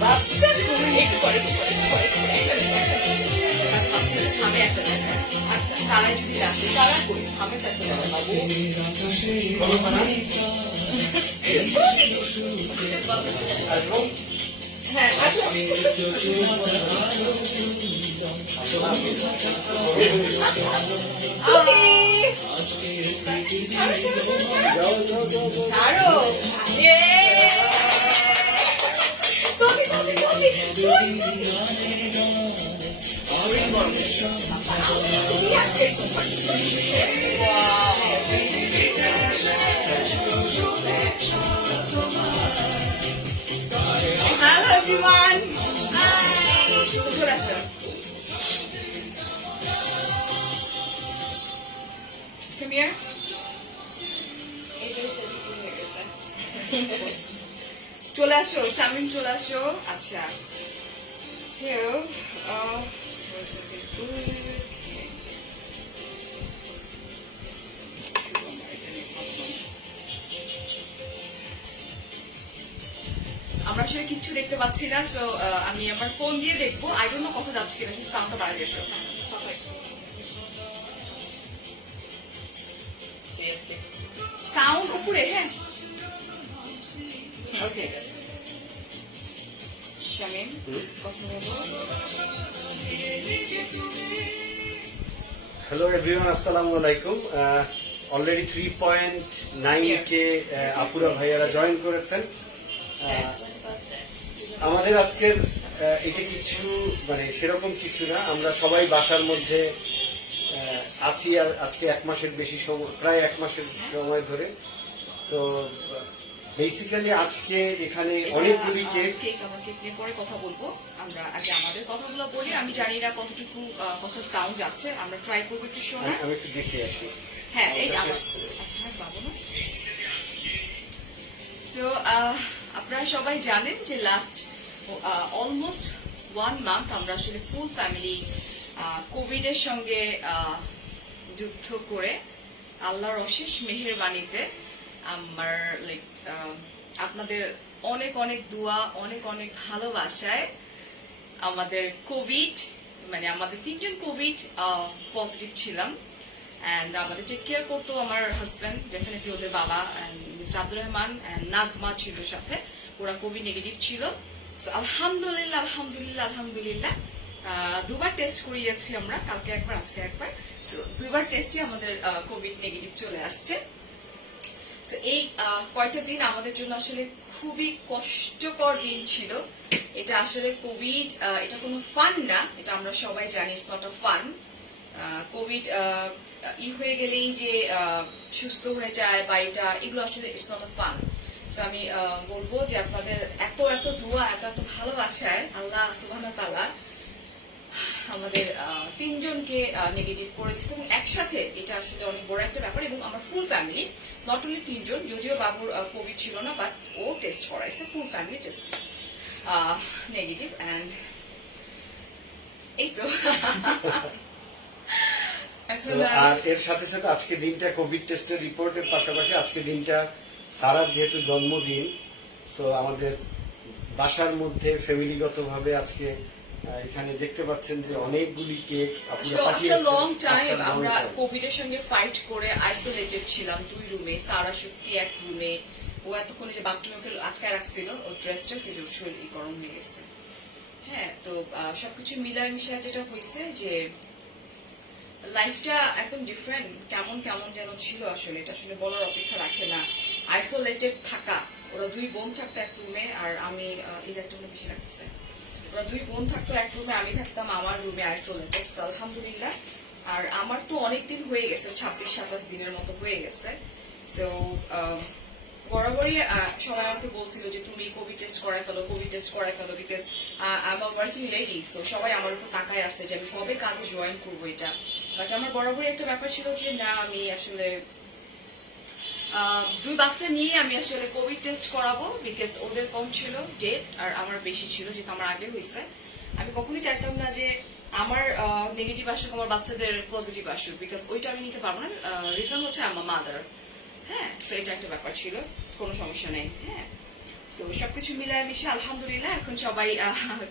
বাচ্চা একটু করে আচ্ছা সারাই যদি রাখতে সারা কই আমি থাকতে বাবু হ্যাঁ আচ্ছা ছাড়ো Hello everyone. Hi. Susul aso. Come here. চলে আসো শামিম চলে আসো আচ্ছা so আমরা আসলে কিচ্ছু দেখতে পাচ্ছি না সো আমি আমার ফোন দিয়ে দেখবো আই ডোন্ট নো কত যাচ্ছে কিনা শুধু সাউন্ডটা বাড়াই এসো সাউন্ড উপরে হ্যাঁ ওকে শামিম কথা বলো হ্যালো এভরিওয়ান আসসালামু আলাইকুম অলরেডি 3.9 কে আপুরা ভাইয়ারা জয়েন করেছেন আমাদের আজকের এটা কিছু মানে সেরকম কিছু না আমরা সবাই বাসার মধ্যে আছি আর আজকে এক মাসের বেশি সময় প্রায় এক মাসের সময় ধরে সো বেসিক্যালি আজকে এখানে অনেকগুলি কেক আমার কেক নিয়ে পরে কথা বলবো আমরা আগে আমাদের কথাগুলো বলি আমি জানি না কতটুকু কথা সাউন্ড যাচ্ছে আমরা ট্রাই করবো একটু শোনা আমি একটু দেখে আসি হ্যাঁ এই আমার বাবু না সো আপনারা সবাই জানেন যে লাস্ট অলমোস্ট 1 মান্থ আমরা আসলে ফুল ফ্যামিলি কোভিড এর সঙ্গে যুদ্ধ করে আল্লাহর অশেষ মেহেরবানিতে আমার লাইক আপনাদের অনেক অনেক দোয়া অনেক অনেক ভালোবাসায় আমাদের কোভিড মানে আমাদের 3জন কোভিড পজিটিভ ছিলাম এন্ড আমাদের টেক কেয়ার করতো আমার হাজব্যান্ড ডেফিনেটলি ওদের বাবা মিস্টার আব্দুর রহমান এন্ড নাজমা ছিল সাথে ওরা কোভিড নেগেটিভ ছিল সো আলহামদুলিল্লাহ আলহামদুলিল্লাহ আলহামদুলিল্লাহ দুবার টেস্ট করিয়েছি আমরা কালকে একবার আজকে একবার সো দুবার টেস্টে আমাদের কোভিড নেগেটিভ চলে আসছে এই কয়টা দিন আমাদের জন্য আসলে খুবই কষ্টকর দিন ছিল এটা আসলে কোভিড এটা কোনো ফান না এটা আমরা সবাই জানি it's not a fun Covid হয়ে গেলেই যে সুস্থ হয়ে যায় বা এটা এগুলো আসলে it's not a fun so আমি বলবো যে আপনাদের এত এত দোয়া এত এত ভালোবাসায় আল্লাহ সুবহানাহু ওয়া তাআলা আমাদের 3জনকে নেগেটিভ করে দিচ্ছে এবং একসাথে এটা আসলে অনেক বড় একটা ব্যাপার এবং আমার ফুল ফ্যামিলি নট অনলি 3জন যদিও বাবুর কোভিড ছিল না বাট ও টেস্ট করাইছে full family test negative and এই তো আর এর সাথে সাথে আজকে দিনটা কোভিড টেস্টের রিপোর্টের পাশাপাশি আজকে দিনটা সারার যেহেতু জন্মদিন সো আমাদের বাসার মধ্যে ফ্যামিলিগতভাবে আজকে এখানে দেখতে পাচ্ছেন যে অনেকগুলি কেক আপনারা পাঠিয়েছেন লং টাইম আমরা কোভিড এর সঙ্গে ফাইট করে আইসোলেটেড ছিলাম 2 রুমে সারা শক্তি এক রুমে ও এতক্ষণ যে বাথরুমে আটকায় রাখছিল ও ড্রেসটা সেই শরীর গরম হয়ে গেছে হ্যাঁ তো সবকিছু মিলায় মিশায় যেটা হয়েছে যে লাইফটা একদম ডিফারেন্ট কেমন কেমন যেন ছিল আসলে এটা আসলে বলার অপেক্ষা রাখে না আইসোলেটেড থাকা ওরা 2 বোন থাকতো এক রুমে আর আমি এই একটা বেশি লাগতেছে ওরা 2 বোন থাকতো এক রুমে আমি থাকতাম আমার রুমে আইসোলেটেড আলহামদুলিল্লাহ আর আমার তো অনেকদিন হয়ে গেছে 26-27 দিনের মতো হয়ে গেছে সো বরাবরই সবাই আমাকে বলছিল যে তুমি কোভিড টেস্ট করাই ফেলো because I am a working lady so সবাই আমার উপর তাকায় আসছে যে আমি কবে কাজে জয়েন করবো এটা বাট আমার বরাবরই একটা ব্যাপার ছিল যে না আমি আসলে 2 বাচ্চা নিয়ে আমি আসলে কোভিড টেস্ট করাবো বিকজ ওদের কম ছিল ডেট আর আমার বেশি ছিল যেটা আমার আগে হয়েছে আমি কখনোই চাইতাম না যে আমার নেগেটিভ আসুক আমার বাচ্চাদের পজিটিভ আসুক বিকজ ওইটা আমি নিতে পারবো না রিজন হচ্ছে আমার মাদার হ্যাঁ সো এটা একটা ব্যাপার ছিল কোনো সমস্যা নেই। হ্যাঁ, সো সবকিছু মিলায় মিশে আলহামদুলিল্লাহ এখন সবাই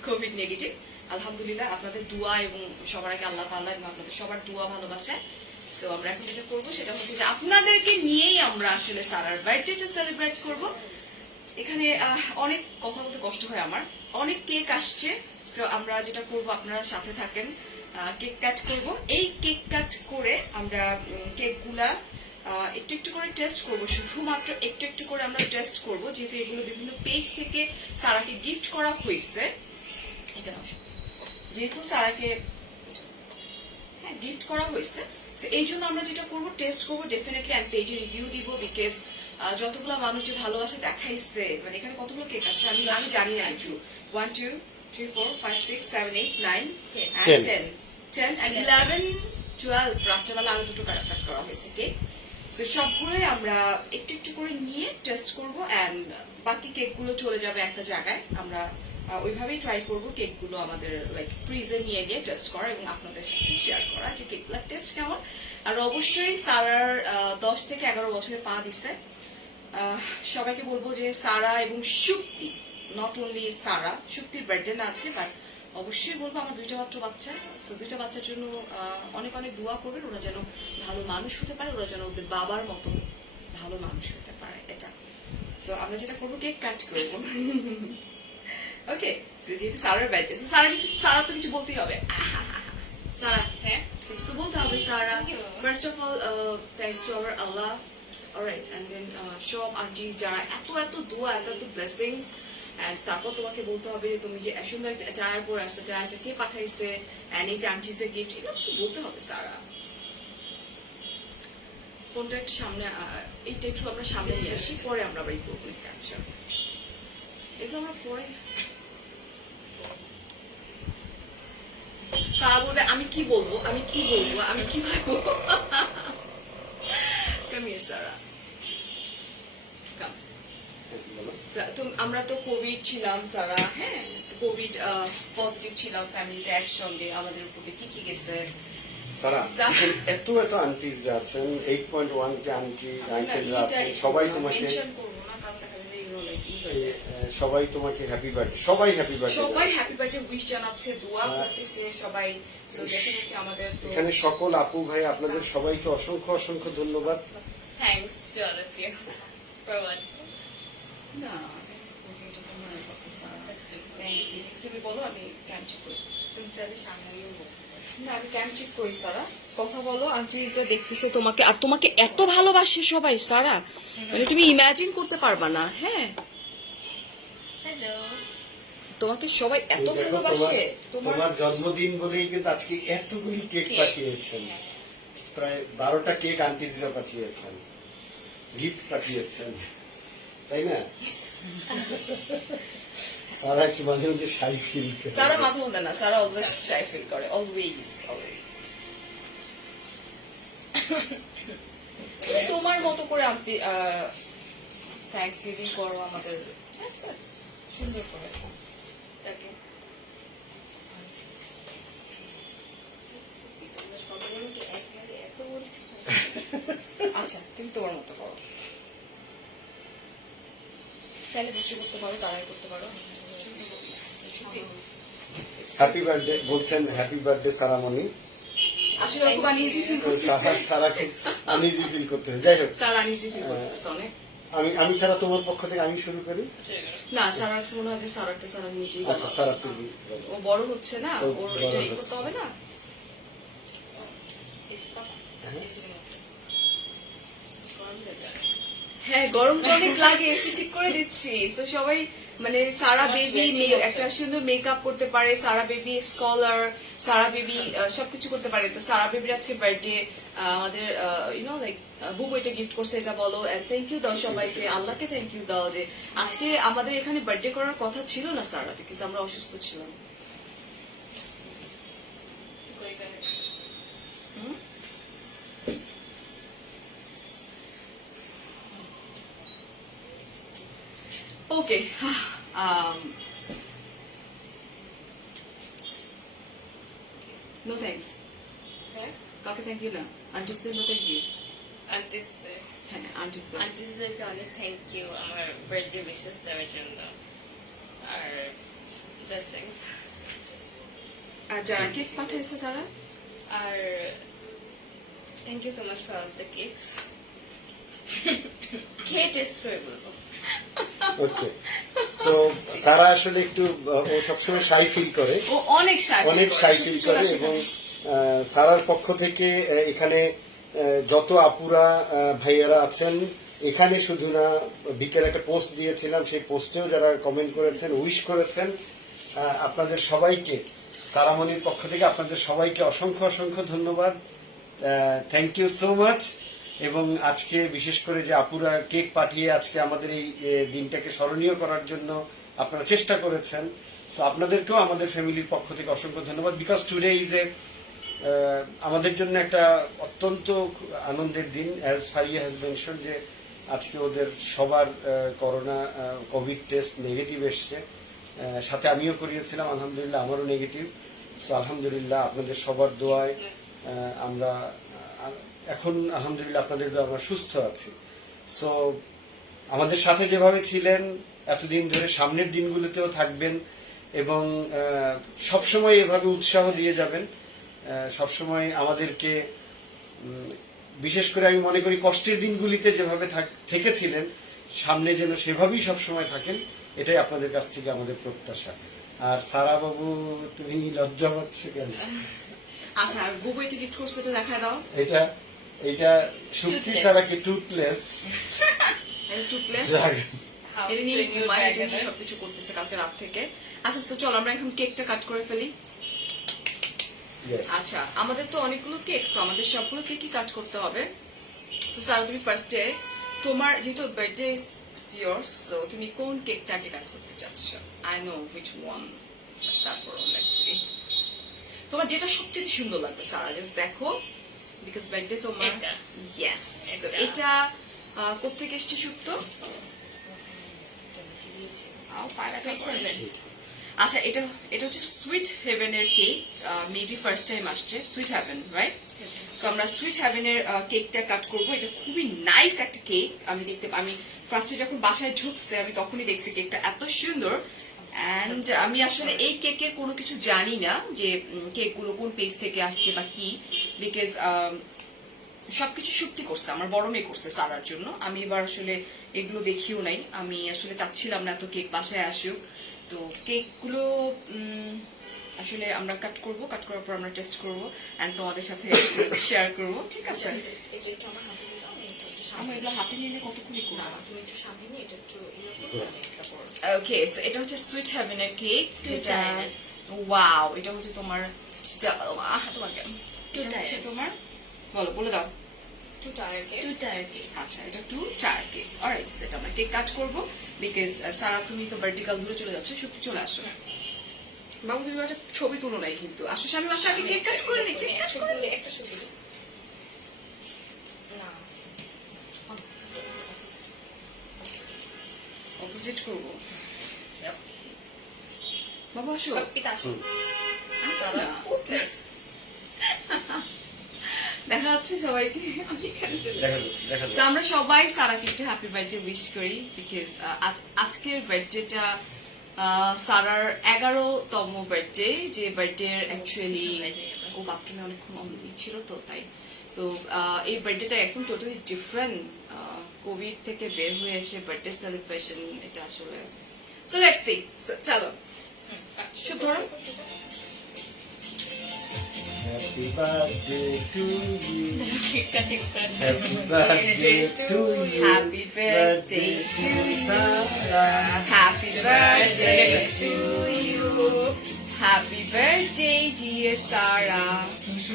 কোভিড নেগেটিভ। আলহামদুলিল্লাহ আপনাদের দোয়া এবং সবার আগে আল্লাহ তাআলা এবং আপনাদের সবার দোয়া ভালোবাসা। সো আমরা এখন যেটা করবো সেটা হচ্ছে যে আপনাদেরকে নিয়েই আমরা আসলে সারার বার্থডেটা সেলিব্রেট করব। এখানে অনেক কথা বলতে কষ্ট হয় আমার, অনেক কেক আসছে। সো আমরা যেটা করব আপনারা সাথে থাকেন, কেক কাট করব। এই কেক কাট করে আমরা কেকগুলা একটু একটু করে টেস্ট করব, শুধুমাত্র একটু একটু করে আমরা টেস্ট করব, যেহেতু এগুলো বিভিন্ন পেজ থেকে সারাকে গিফট করা হয়েছে। এটা না, যেহেতু সারাকে গিফট করা হয়েছে, এই জন্য আমরা যেটা করব টেস্ট করব ডেফিনেটলি, আমি পেজে রিভিউ দিব। বিকজ যতগুলো মানুষ যে ভালোবাসা দেখাইছে, মানে এখানে কতগুলো কেক আছে আমি জানি না একটু। 1 2 3 4 5 6 7 8 9 and 10 and 11 12 রাত্রেবেলা আরো দুটো কাট করা হয়েছে কেক। সো সবগুলোই আমরা একটু একটু করে নিয়ে টেস্ট করব, এন্ড বাকি কেকগুলো চলে যাবে একটা জায়গায়। আমরা ওইভাবেই ট্রাই করব কেকগুলো আমাদের লাইক ফ্রিজে নিয়ে গিয়ে টেস্ট করা এবং আপনাদের সাথে শেয়ার করা যে কেকগুলোর টেস্ট কেমন। আর অবশ্যই সারার 10 থেকে 11 বছরে পা দিছে। সবাইকে বলবো যে সারা এবং শুক্তি, নট অনলি সারা, শুক্তির বার্থডে না আজকে, বাট অবশ্যই বলবো আমার দুইটা মাত্র বাচ্চা। তো দুইটা বাচ্চার জন্য অনেক অনেক দোয়া করবেন, ওরা যেন ভালো মানুষ হতে পারে, ওরা যেন ওদের বাবার মতো ভালো মানুষ হতে পারে, এটা। সো আমরা যেটা করবো কেক কাট করবো। ওকে, যেহেতু সারার বার্থডে, সারা তো কিছু বলতেই হবে। সারা, হ্যাঁ কিছু তো বলতে হবে। Sara, first of all thanks to our Allah, alright, and then সব আন্টি যারা এত এত দোয়া, এত এত ব্লেসিংস। এন্ড তারপর তোমাকে বলতে হবে যে তুমি যে সুন্দর একটা টায়ার পরে আসছো, টায়ারটা কে পাঠাইছে, এন্ড এই যে আন্টিজের গিফট, এগুলো তো বলতে হবে। সারা, ফোনটা একটু সামনে, এইটা একটু আমরা সামনে নিয়ে আসি, পরে আমরা আবার এই করবো ক্যাপচার। এগুলো আমরা পরে। সারা বলবে আমি কি বলবো, আমি কি বলবো, আমি কিভাবে বলবো। কাম হিয়ার সারা, কাম। আমরা তো কোভিড ছিলাম সারা, হ্যাঁ কোভিড পজিটিভ ছিলাম ফ্যামিলিতে একসঙ্গে, আমাদের উপরে কি কি গেছে। সারা এত এত আন্টিজ আছেন, 8.1 কে আন্টি আঙ্কেলরা আছেন, সবাই তোমাকে মেনশন করব না, কারণ দেখা যায় এগুলো লাইক ই হয়ে যায়। সবাই তোমাকে হ্যাপি বার্থডে, সবাই হ্যাপি বার্থডে, সবাই হ্যাপি বার্থডে উইশ জানাচ্ছে, দোয়া করতেছে সবাই। সো ডেফিনেটলি আমাদের তো এখানে সকল আপু ভাই আপনাদের সবাইকে অসংখ্য অসংখ্য ধন্যবাদ। Thanks to all of you for watching. না, এটা তোমার কথা সারা। থ্যাঙ্কস, তুমি বলো, আমি ক্যাম চেক করি। তুমি চাইলে সামনে গিয়ে বলতে পারো। না, আমি ক্যাম চেক করি সারা। কথা বলো, আন্টিরা দেখতেছে তোমাকে, আর তোমাকে এত ভালোবাসে সবাই সারা, মানে তুমি ইমাজিন করতে পারবা না। হ্যাঁ, Hello. তোমাকে সবাই এত দেখো, ভালোবাসে। তোমার জন্মদিন বলেই কিন্তু আজকে এতগুলি কেক পাঠিয়েছেন, প্রায় 12টা কেক আন্টিজরা পাঠিয়েছেন, গিফট পাঠিয়েছেন, তাই না? সারা কি মাঝে মধ্যে শাই ফিল করে? সারা মাঝে মধ্যে না, সারা অলওয়েজ শাই ফিল করে, অলওয়েজ অলওয়েজ। তোমার মতো করে আন্টি থ্যাঙ্কস গিভিং করো আমাদের সুন্দর করে। Okay. আচ্ছা, তুমি তোমার মতো করো, চাইলে বসে করতে পারো, দাঁড়ায় করতে পারো। হ্যাপি বার্থডে বলছেন, হ্যাপি বার্থডে সারামণি। আসলে খুব আনইজি ফিল করতেছে, সারা খুব আনইজি ফিল করতেছে। যাই হোক, স্যার আনইজি ফিল করতেছে অনেক। আমি সারা তোমার পক্ষ থেকে আমি শুরু করি। না, স্যার কাছে মনে হয় যে স্যারটা স্যার নিজেই আচ্ছা সারা তুমি বলো। ও বড় হচ্ছে না, ও ওর বড় এটা হচ্ছে। করতে হবে না। হ্যাঁ, গরম তো অনেক লাগে, এসি ঠিক করে দিচ্ছি। তো সবাই মানে সারা বেবি একটা সুন্দর মেকআপ করতে পারে, সারা বেবি স্কলার, সারা বেবি সবকিছু করতে পারে। তো সারা বেবির আজকে বার্থডে, আমাদের ইউনো লাইক বুবু এটা গিফট করছে, এটা বলো। এন্ড থ্যাংক ইউ দাও সবাইকে, আল্লাহকে থ্যাংক ইউ দাও যে আজকে আমাদের এখানে বার্থডে করার কথা ছিল না সারা, বিকজ আমরা অসুস্থ ছিলাম। Okay. No thanks. Okay. কাকে থ্যাংক ইউ না, আন্টিসদের নো থ্যাংক ইউ। আন্টিসদের হ্যাঁ আন্টিস আন্টিসদেরকে অনেক থ্যাংক ইউ আমার বার্থডে উইশেস দেওয়ার জন্য আর ব্লেসিংস। আর যারা কেক পাঠিয়েছে তারা আর thank you so much for all the cakes. খেয়ে টেস্ট করে বলবো। ওকে, সো সারা আসলে একটু ও সবসময় শাই ফিল করে, ও অনেক অনেক শাই ফিল করে এবং সারার পক্ষ থেকে এখানে যত আপুরা ভাইয়ারা আছেন এখানে শুধু না, বিকেল একটা পোস্ট দিয়েছিলাম, সেই পোস্টেও যারা কমেন্ট করেছেন, উইশ করেছেন, আপনাদের সবাইকে সারামণির পক্ষ থেকে আপনাদের সবাইকে অসংখ্য অসংখ্য ধন্যবাদ। Thank you so much. এবং আজকে বিশেষ করে যে আপুরা কেক পাঠিয়ে আজকে আমাদের এই দিনটাকে স্মরণীয় করার জন্য আপনারা চেষ্টা করেছেন, সো আপনাদেরকেও আমাদের ফ্যামিলির পক্ষ থেকে অসংখ্য ধন্যবাদ। বিকজ টুডে ইজ এ আমাদের জন্য একটা অত্যন্ত আনন্দের দিন। অ্যাজ ফারিয়া হ্যাজ মেনশন যে আজকে ওদের সবার করোনা কোভিড টেস্ট নেগেটিভ এসছে, সাথে আমিও করিয়েছিলাম, আলহামদুলিল্লাহ আমারও নেগেটিভ। সো আলহামদুলিল্লাহ আপনাদের সবার দোয়ায় আমরা এখন আলহামদুলিল্লাহ আপনাদের দোয়ায় আমরা সুস্থ আছি। সো আমাদের সাথে যেভাবে ছিলেন এতদিন ধরে, সামনের দিনগুলোতেও থাকবেন এবং সবসময় এভাবে উৎসাহ দিয়ে যাবেন, সবসময় আমাদেরকে, বিশেষ করে আমি মনে করি কষ্টের দিনগুলিতে যেভাবে থেকেছিলেন সামনে যেন সেভাবেই সবসময় থাকেন, এটাই আপনাদের কাছ থেকে আমাদের প্রত্যাশা। আর সারা বাবু তুমি লজ্জা পাচ্ছ কেন? আচ্ছা আর বুবু এটা গিফট করছে, এটা দেখায় দাও। এটা শুক্তি সারাকে টুথলেস, এটা টুথলেস, এটা নিয়ে ঘুমাই, এটা নিয়ে সবকিছু করতেছে কালকে রাত থেকে। আচ্ছা তো চলো আমরা এখন কেকটা কাট করে ফেলি। আচ্ছা আমাদের তো অনেকগুলো কেক, আমাদের সবগুলো কেকই কাট করতে হবে। সো সারা তুমি ফার্স্টে তোমার যেহেতু বার্থডে ইজ ইয়ার্স, সো তুমি কোন কেকটাকে কাট করতে চাচ্ছ? আই নো হুইচ ওয়ান, তারপর লেটস সি তোমার যেটা সবচেয়ে সুন্দর লাগবে সারা, জাস্ট দেখো, বিকজ বার্থডে তোমার। ইয়েস, সো এটা কোত্থেকে এসছে সুপ্ত? আচ্ছা এটা হচ্ছে সুইট হেভেনের কেক, মেবি ফার্স্ট টাইম আসছে সুইট হেভেন, রাইট? সো আমরা সুইট হেভেনের কেকটা কাট করব। এটা খুবই নাইস একটা কেক। আমি ফার্স্টে যখন বাসায় ঢুকছে আমি তখনই দেখছি কেকটা এত সুন্দর। অ্যান্ড আমি আসলে এই কেকের কোনো কিছু জানি না যে কেকগুলো কোন পেজ থেকে আসছে বা কি, বিকজ সবকিছু সত্যি করছে আমার বড় মেয়ে করছে সারার জন্য। আমি এবার আসলে এগুলো দেখিও নাই, আমি আসলে চাচ্ছিলাম না এত কেক বাসায় আসুক। তো কেকগুলো আসলে আমরা কাট করার পর আমরা টেস্ট করবো অ্যান্ড তোমাদের সাথে শেয়ার করবো, ঠিক আছে? আমার এগুলো হাতে নিয়ে কতক্ষণই করবো। ওকে, সো এটা হচ্ছে সুইট হেভেনের কেক, যেটা ওয়াও, এটা হচ্ছে তোমার তোমার বলে দাও। 2 টায়ার কেক। আচ্ছা এটা 2 টায়ার কেক। অলরাইট, সেটা আমরা কেক কাট করব বিকজ সারা তুমি তো ভার্টিক্যাল দূরে চলে যাচ্ছ, সত্যি চলে আসো। বাবু তুমি একটা ছবি তুলো নাই কিন্তু, আসো আমি বাসা আগে কেক কাট করে নি। কেক কাট করে নি একটা ছবি না, অপোজিট করব। বাবা আসো, পিতা আসো। আসো না, দেখা যাচ্ছে সবাইকে, আমি এখানে চলে যাচ্ছি। আমরা সবাই সারাকে একটু হ্যাপি বার্থডে উইশ করি বিকজ আজকের বার্থডেটা সারার 11তম বার্থডে, যে বার্থডে অ্যাকচুয়ালি ও বাথরুমে অনেকক্ষণ ছিল তো তাই। তো এই বার্থডেটা এখন টোটালি ডিফারেন্ট, কোভিড থেকে বের হয়ে এসে বার্থডে সেলিব্রেশন, এটা আসলে। সো লেটস সি, চলো শুভ ধরো। Happy birthday to you. Happy Happy birthday to you. Happy birthday to Sarah. Happy birthday to you. Happy birthday, dear Sarah.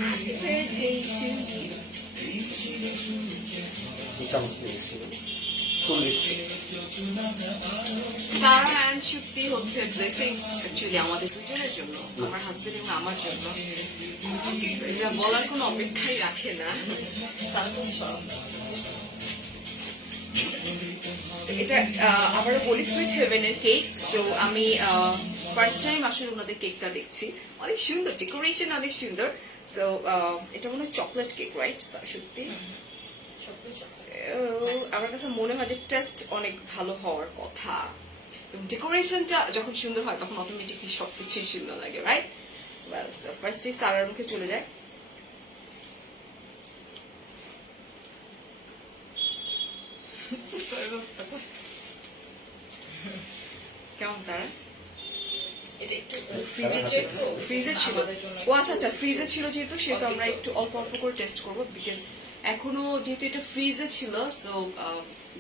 Happy birthday to you. Sara and Shukti হচ্ছে blessings actually আমাদের দুজনের জন্য, আমার husband এবং আমার জন্য। এটা বলার কোনো অপেক্ষাই রাখে না। এটা আবারও বলি সুইট হেভেনের কেক। তো আমি ফার্স্ট টাইম আসলে ওনাদের কেকটা দেখছি, অনেক সুন্দর ডেকোরেশন, অনেক সুন্দর। সো এটা মনে হয় চকলেট কেক, রাইট? সত্যি আমার কাছে মনে হয় যে টেস্ট অনেক ভালো হওয়ার কথা, এবং ডেকোরেশনটা যখন সুন্দর হয় তখন অটোমেটিকলি সবকিছুই সুন্দর লাগে, রাইট? ওয়েল, সো ফার্স্টে সারার মুখে চলে যায়। কেমন সারা? এটা একটু ফ্রিজে ছিল, আমাদের জন্য ও আচ্ছা আচ্ছা, ফ্রিজে ছিল যেহেতু সেহেতু আমরা একটু অল্প অল্প করে টেস্ট করবো, বিকজ এখনো যেহেতু এটা ফ্রিজে ছিল, সো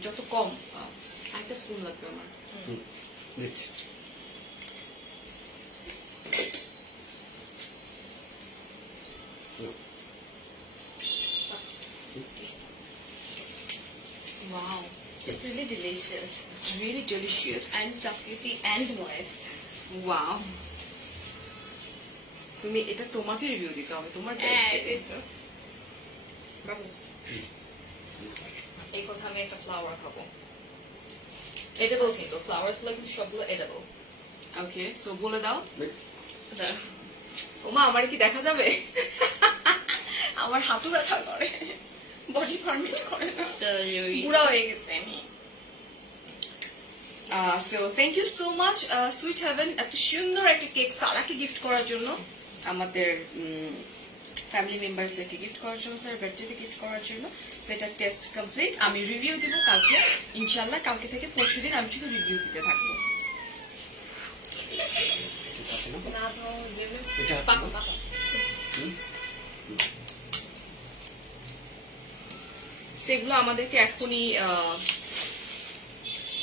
যত কম একটা স্পুন লাগবে আমার। দিচ্ছি। Wow, It's really delicious it's really delicious. and chocolatey and moist. Wow. তুমি এটা তোমাকে রিভিউ দিতে হবে, তোমার হ্যাঁ, taste। এটাই তো। বাবু, এই কথা আমি একটা ফ্লাওয়ার খাবো। এডিবল কিন্তু ফ্লাওয়ার্স গুলো কিন্তু সবগুলো এডিবল। ওকে, সো বলে দাও। ওমা, আমার কি দেখা যাবে? আমার হাতও ব্যথা করে, বডি পারমিট করে না, বুড়া হয়ে গেছে আমি। So thank you so much sweet heaven, এত সুন্দর একটা কেক সারাকে গিফট করার জন্য, আমাদের ফ্যামিলি মেম্বারসদেরকে গিফট করার জন্য, স্যার বার্থডেতে গিফট করার জন্য। সেটা টেস্ট কমপ্লিট, আমি রিভিউ দিব কালকে ইনশাল্লাহ। কালকে থেকে পরশু দিন আমি শুধু রিভিউ দিতে থাকবো। সেগুলো আমাদেরকে এখনই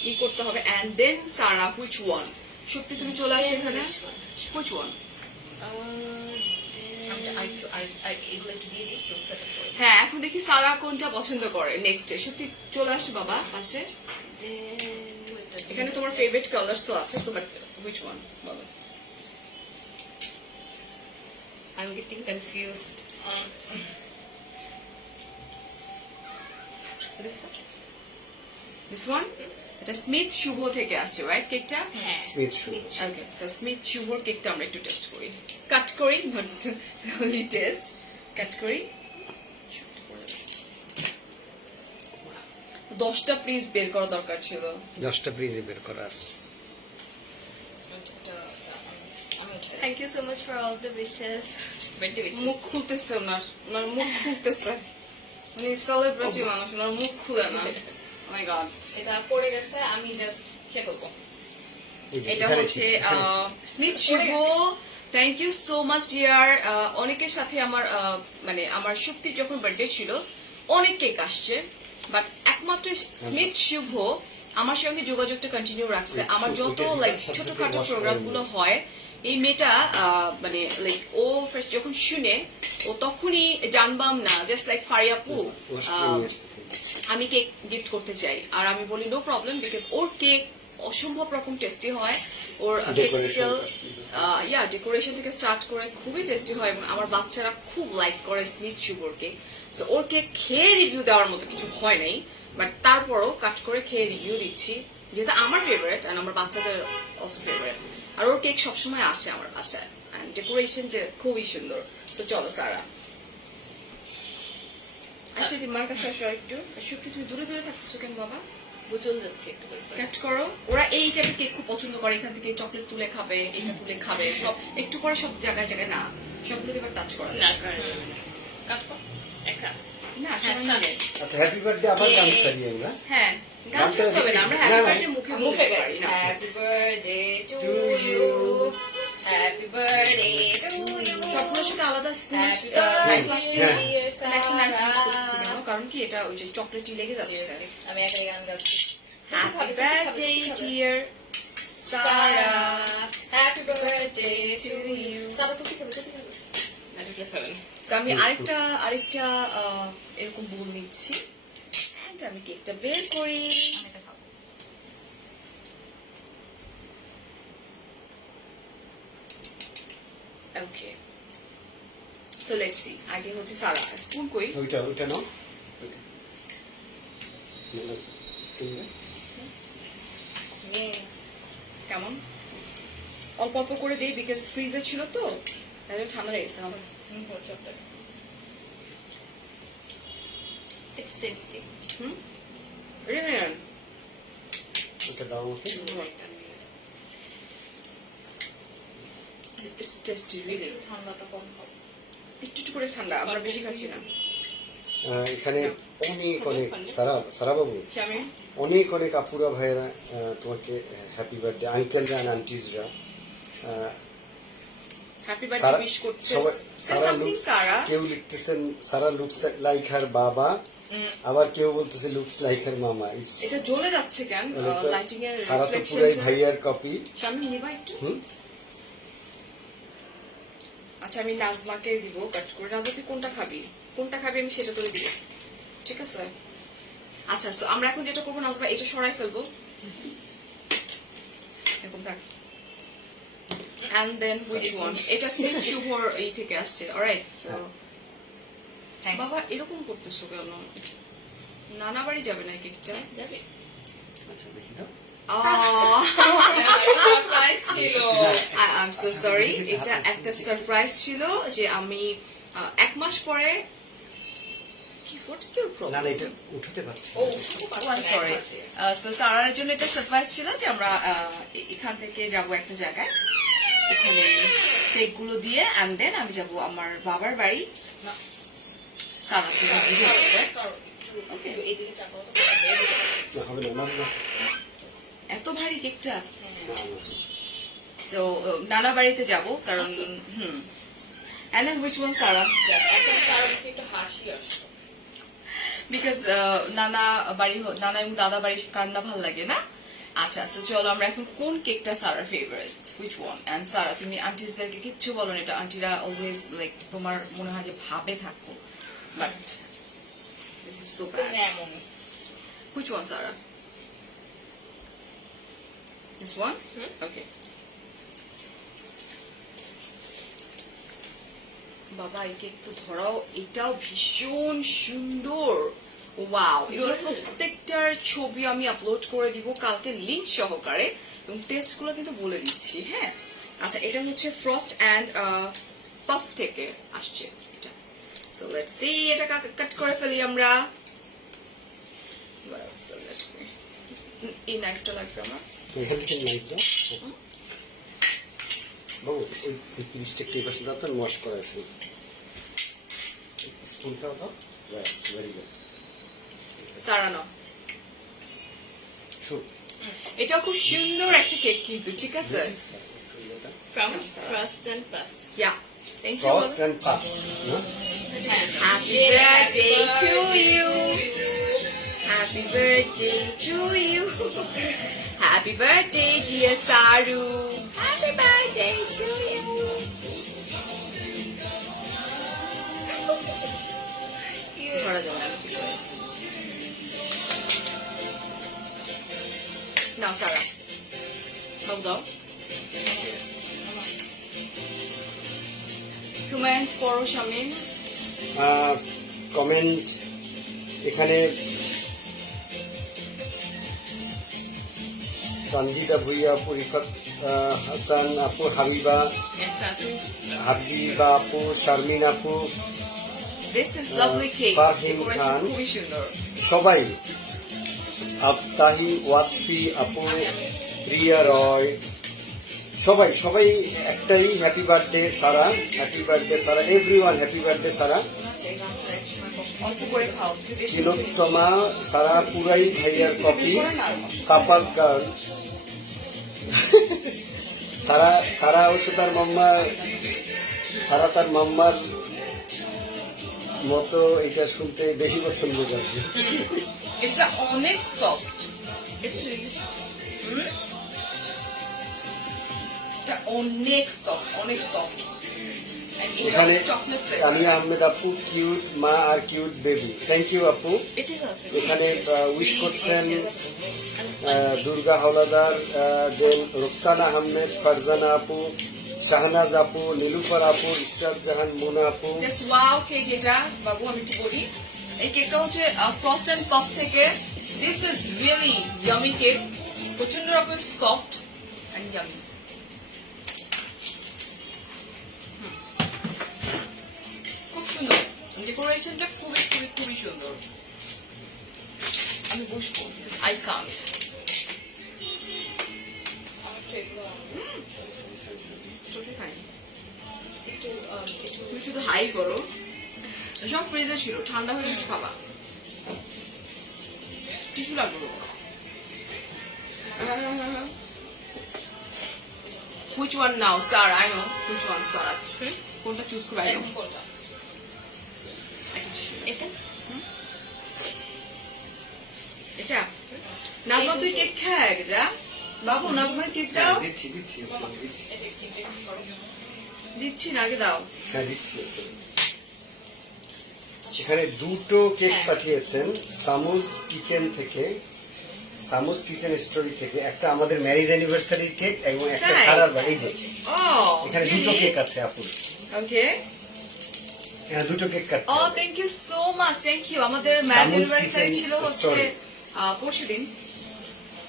ই করতে হবে। And then Sara, which one? সত্যি তুমি চলে আসো এখানে, হুইচ ওয়ান? এগুলো একটু দিয়ে দিই, একটু সেট আপ করে। হ্যাঁ, এখন দেখি সারা কোনটা পছন্দ করে নেক্সট ডে। সত্যি চলে আসো বাবা পাশে। এখানে তোমার ফেভারিট কালারস তো আছে, সো বাট হুইচ ওয়ান বলো? I'm getting confused. This one? This one? এটা স্মিথ শুভ থেকে আসছে, রাইট কেকটা? হ্যাঁ। স্মিথ শুভ। ওকে, সো স্মিথ শুভর কেকটা আমরা একটু টেস্ট করি, কাট করি, নট অনলি টেস্ট, কাট করি। 10টা প্লিজ বের করা দরকার ছিল। 10টা প্রিজে বের করা আছে। Thank you so much for all the wishes. Birthday wishes. মুখ খুলতেছে ওনার, ওনার মুখ খুলতেছে, উনি সেলিব্রিটি মানুষ, ওনার মুখ খুলে না। মাই গড, এটা পড়ে গেছে, আমি জাস্ট খেয়ে ফেলবো। এই যে, এটা এখানে হচ্ছে ছিল, এখানে ছিল। Smith Shuvo, thank you so much dear. অনেকের সাথে আমার মানে আমার শক্তির যখন বার্থডে ছিল অনেক কেক আসছে, বাট একমাত্র স্মিথ শুভ আমার সঙ্গে যোগাযোগটা কন্টিনিউ রাখছে। আমার যত লাইক ছোটখাটো প্রোগ্রাম গুলো হয়, এই মেয়েটা মানে লাইক ও ফার্স্ট যখন শুনে ও তখনই জানবাম না, জাস্ট লাইক ফারিয়াপু আমি কেক গিফট করতে চাই, আর আমি বলি নো প্রবলেম, বিকজ ওর কেক অসম্ভব রকম টেস্টি হয়, ওর কেক স্কিল, ডেকোরেশন থেকে স্টার্ট করে খুবই টেস্টি হয়, এবং আমার বাচ্চারা খুব লাইক করে স্মিথ শুভর কেক। সো ওর কেক খেয়ে রিভিউ দেওয়ার মতো কিছু হয় নাই, বাট তারপরও কাট করে খেয়ে রিভিউ দিচ্ছি, যেহেতু আমার ফেভারিট অ্যান্ড আমার বাচ্চাদের অলসো ফেভারিট। আর ওর কেক সবসময় আসে আমার বাসায়, অ্যান্ড ডেকোরেশন যে খুবই সুন্দর। তো চলো সারা, যদি মার কাছে আসো একটু। সত্যি তুমি দূরে দূরে থাকতেছো কেন বাবা? বুঝল যাচ্ছে একটু করে। কাট করো। ওরা এই টাইপের কেক খুব পছন্দ করে, এখান থেকে চকলেট তুলে খাবে, এটা তুলে খাবে, সব একটু করে, সব জায়গায় জায়গায় না, সবগুলো এবার টাচ করা না করে কাট কর একা। না, সবাই মিলে। আচ্ছা, হ্যাপি বার্থডে আবার গান চালিয়ে আমরা। হ্যাঁ, গান শুনতে হবে না, আমরা হ্যাপি বার্থডে মুখে মুখে বলতে গাই। পারি না। Happy birthday to To you, you. Happy birthday to you. সবগুলোর সাথে আলাদা স্পুন Happy ফ্লাশ birthday, দিয়ে dear এখন আমি ইউজ করতেছি Sarah. কেন? কারণ কি এটা ওই যে চকলেটই লেগে যাচ্ছে। Seriously, আমি একাই গান গাচ্ছি। Happy birthday dear Sara, happy birthday to you. Sara তুমি কি খাবে? তুমি খাবে? না, তুমি প্লাস খাবেন। So, আমি আরেকটা এরকম বোল নিচ্ছি, and আমি কেকটা বের করি। আমি এটা খাবো। ওকে, সো লেটস সি। আগে হচ্ছে সারা, স্পুন কই? ওইটা নাও। স্পুন দাও। কেমন? অল্প অল্প করে দেই, বিকজ ফ্রিজে ছিল তো, তাহলে ঠান্ডা লেগেছে আমার। Chocolate It's tasty. রিহান ওটা দাও আমাকে। ইটস টেস্টি রিয়েলি ঠান্ডাটা কম খাও। একটু একটু করে ঠান্ডা আমরা বেশি খাচ্ছি না এখানে অনেক অনেক সারা বাবু আমি অনেক অনেক আপুরা ভাইয়েরা তোমাকে হ্যাপি বার্থডে আঙ্কেলরা আর আন্টিজরা হ্যাপি বার্থডে উইশ করছে সামথিং সারা কেউ লিখতেছেন সারা লুকস লাইক হার বাবা, আবার কেউ বলতেছে লুকস লাইক হার মামা। এটা জ্বলে যাচ্ছে কেন লাইটিং এর সারা তো পুরাই ভাইয়ার কপি। সামনে নিবা একটু আচ্ছা আমি নাজমাকে দিব কাট করে। নাজমা তুই কোনটা খাবি আমি সেটা তোরে দিব, ঠিক আছে? আচ্ছা তো আমরা এখন যেটা করবো নাজমা এটা সরাই ফেলবো এরকম থাক and then which one এটা স্মিথ শুভর এই থেকে আসছে অলরাইট সো Thanks. বাবা এরকম করতেছো কেন? নানা বাড়ি যাবে না কেকটা? যাবে। আচ্ছা দেখি দাও। সারপ্রাইজ ছিল। I'm so sorry এটা একটা সারপ্রাইজ ছিল যে আমি এক মাস পরে কি what is your না problem? না এটা উঠাতে পারছি ও, না। I'm sorry. So সারার জন্য এটা সারপ্রাইজ ছিল যে আমরা এখান থেকে যাব একটা জায়গায়, ওখানে কেকগুলো দিয়ে and then আমি যাব আমার বাবার বাড়ি। সারা তো বুঝে গেছে ওকে এইদিকে চাপাও তো। না, হবে না না এত ভারী কেকটা। না। সো নানা বাড়িতে যাব কারণ and then which one সারা? এখন সারা মুখে একটু হাসি আসছে। বিকজ নানা এবং দাদা বাড়ি কান্না ভাল লাগে না। আচ্ছা সো চলো আমরা এখন কোন কেকটা সারার ফেভারিট হুইচ ওয়ান? এন্ড সারা তুমি আন্টিসদেরকে কিচ্ছু বলো না, এটা আন্টিরা অলওয়েজ লাইক তোমার মনে হয় যে ভাবে থাকো, but this is so bad. তুমি এমন। Which one Sara? This one? Okay বাবা এই কেক তো ধরাও, এটাও ভীষণ সুন্দর। ওয়াও, এগুলো প্রত্যেকটার ছবি আমি আপলোড করে দিব কালকে লিংক সহকারে এবং টেস্ট গুলো কিন্তু বলে দিচ্ছি। হ্যাঁ আচ্ছা এটা হচ্ছে ফ্রস্ট এন্ড পাফ থেকে আসছে এটা। সো লেটস সি এটা কাট করে ফেলি আমরা। সো লেটস সি এই নাইফটা লাগবে আমার। এখান থেকে নাইট দাও বাবু, ওই পিরিচটা একটু এই পাশে দাও তো ওয়াশ করা আছে। স্পুনটাও দাও। ব্যাস ভেরি গুড। সারা নাও। শুট এটাও খুব সুন্দর একটা কেক কিন্তু, ঠিক আছে? From Frost and Puffs. Yeah. Thank you. Frost and puffs না? Happy birthday to you. Happy birthday to you. Happy birthday, dear Saru. Happy birthday to you. ধরা যাবে না, ঠিক আছে। নাও সারা, বাবু দাও। কমেন্ট করো শামিম। কমেন্ট এখানে সঞ্জিতা ভুইয়া আপু, রিফাত হাসান আপু, হাবিবা আপু, শারমিন আপু, This is lovely cake. Fahim Decoration খান, খুবই সুন্দর। সবাই, আফতাহি, ওয়াসফি আপু, রিয়া রয়, সবাই সবাই একটাই হ্যাপি বার্থডে সারা, হ্যাপি বার্থডে সারা, এভরিওয়ান হ্যাপি বার্থডে সারা। অল্প করে খাও। তিলোত্তমা সারা পুরাই ভাইয়ার কপি, কাপাস গার্ল সারা, সারা অবশ্য তার মাম্মার, সারা তার মাম্মার মতো এটা শুনতে বেশি পছন্দ করে। এটা অনেক সফট। It's really এটা অনেক সফট, অনেক সফট। এখানে চকলেট তানিয়া আহমেদ আপু, কিউট মা আর কিউট বেবি, থ্যাংক ইউ আপু। It is also এখানে উইশ করছেন and দুর্গা হাওলাদার, দেন রুকসানা আহমেদ, ফারজানা আপু, শাহনাজ আপু, নীলুফার আপু, ইশরাত জাহান, মোনা আপু। জাস্ট ওয়াও কেক এটা বাবু, আমি একটু বলি এই কেকটা হচ্ছে ফ্রস্ট এন্ড পাফ থেকে। This is really yummy cake, প্রচন্ড রকমের সফট এন্ড ইয়ামি। খুব সুন্দর ডেকোরেশনটা, খুবই খুবই খুবই সুন্দর। আমি বসবো, আই কান্ট। তুমি শুধু হাই করো, সব ফ্রিজে ছিল, ঠান্ডা হলে কিছু খাবা। টিস্যু লাগবে। Which one now, Sarah? I know which one, Sarah. কোনটা চুজ করবে? I know. এটা এটা নাজমা, তুই কেক খায় যা বাবু, নাজমার কেক দাও। দিচ্ছি দিচ্ছি দিচ্ছি দিচ্ছি না, আগে দাও। হ্যাঁ দিচ্ছি। এখানে দুটো কেক পাঠিয়েছেন সামুজ কিচেন থেকে, সামুজ কিচেন স্টোরি থেকে। একটা আমাদের ম্যারেজ অ্যানিভার্সারির কেক এবং একটা তাই? সারার বার। এই যে ও এখানে দুটো কেক আছে আপু, ওকে। এখানে দুটো কেক কাটতে ও হবে। Thank you so much, thank you. আমাদের ম্যারেজ সামুজ অ্যানিভার্সারি কিচেন ছিল হচ্ছে স্টোরি। পরশুদিন,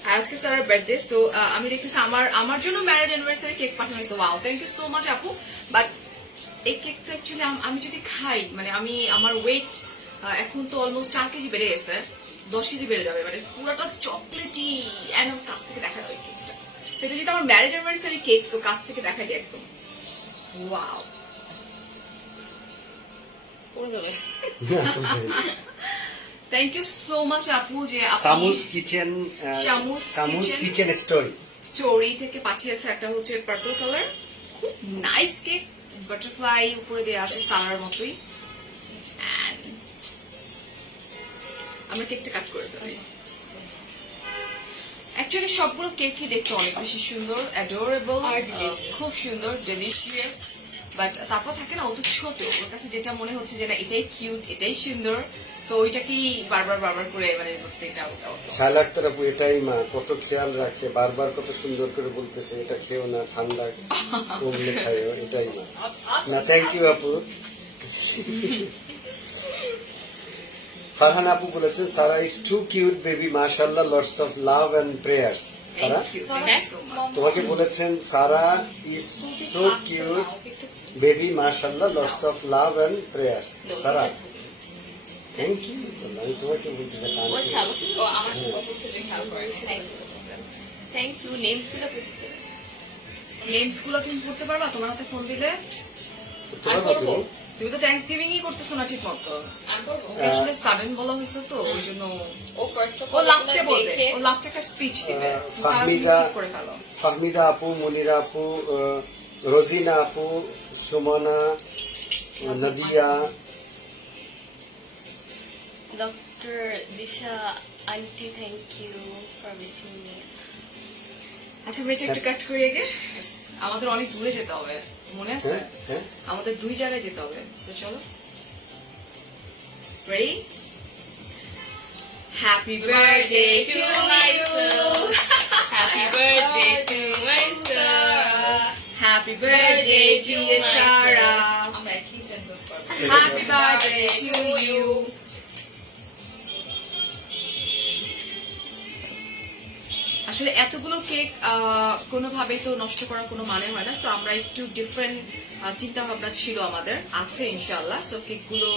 আর আজকে স্যারের বার্থডে। সো আমি দেখতেছি আমার জন্য ম্যারেজ অ্যানিভার্সারি কেক পাঠানো হয়েছে। Wow, thank you so much আপু। বাট এই কেকটা অ্যাকচুয়ালি আমি যদি খাই, মানে আমার ওয়েট এখন তো অলমোস্ট 4 কেজি বেড়ে গেছে, 10 কেজি বেড়ে যাবে, মানে পুরোটা চকলেটি। এন্ড আমার কাছ থেকে দেখা যাবে কেকটা, সেটা যেটা আমার ম্যারেজ অ্যানিভার্সারি কেক, তো কাছ থেকে দেখা যায় একদম। ওয়াও, পড়ে যাবে। থ্যাংক ইউ সো মাচ আপু যে Samu's Kitchen, Samu's Samu's Kitchen Kitchen Story Story থেকে পাঠিয়েছে। একটা হচ্ছে পার্পল কালার, খুব নাইস কেক, বাটারফ্লাই উপরে দেওয়া আছে সারার মতোই। And আমরা কেকটা কাট করে দেবো। অ্যাকচুয়ালি সবগুলো কেকই দেখতে অনেক বেশি সুন্দর, অ্যাডোরেবল, আর delicious। খুব সুন্দর, ডেলিশিয়াস। বাট তারপর থাকে না, ও তো ছোট, ওর কাছে যেটা মনে হচ্ছে যে না এটাই কিউট, এটাই সুন্দর, সো ওইটাকেই বারবার করে মানে বলছে এটা ওটা ওটা। শালাক তোর আপু এটাই মা, কত খেয়াল রাখে, বারবার কত সুন্দর করে বলতেছে এটা খেও না, ঠান্ডা কমলে খাইও, এটাই মা। না থ্যাংক ইউ আপু। ফারহান আপু বলেছেন Sara is too cute baby, মাশাআল্লাহ, lots of love and prayers. Sara thank you, thank you so much. তোমাকে বলেছেন Sara is so cute baby, মাশাআল্লাহ, lots of love and prayers. Sara thank you. আমি তোমাকে বলতে ও আমার সাথে কথা বলছে যে খেয়াল করে। Thank you. নেমস গুলো পড়ছে। নেমস গুলো তুমি পড়তে পারবা তোমার হাতে ফোন দিলে? আমি করবো। তুমি তো থ্যাংকস গিভিংই করতেছো না ঠিক মতো। আমি করবো। ওকে আসলে সাডেন বলা হয়েছে তো, ওই জন্য ও ফার্স্ট অফ ও লাস্টে বলবে, ও লাস্টে একটা স্পিচ দিবে। সারা তুমি ঠিক করে ফেলো। ফাহমিদা আপু, মনিরা আপু, রোজিনা আপু, Sumana, Nadia, Dr. Disha auntie, thank you for wishing me. আচ্ছা মেয়েটা একটু কাট করিয়ে গে, আমাদের অনেক দূরে যেতে হবে, মনে আছে? হ্যাঁ হ্যাঁ আমাদের 2 জায়গায় যেতে হবে, তো চলো। Ready? Happy birthday to you, Happy birthday to my Sarah. Happy birthday to Sara, আমরা একই সেন্টেন্স করব। Happy birthday to you. আসলে এতগুলো কেক কোনোভাবেই তো নষ্ট করার কোনো মানে হয় না, সো আমরা একটু ডিফারেন্ট চিন্তা ভাবনা ছিল আমাদের, আছে ইনশাআল্লাহ। সো কেকগুলো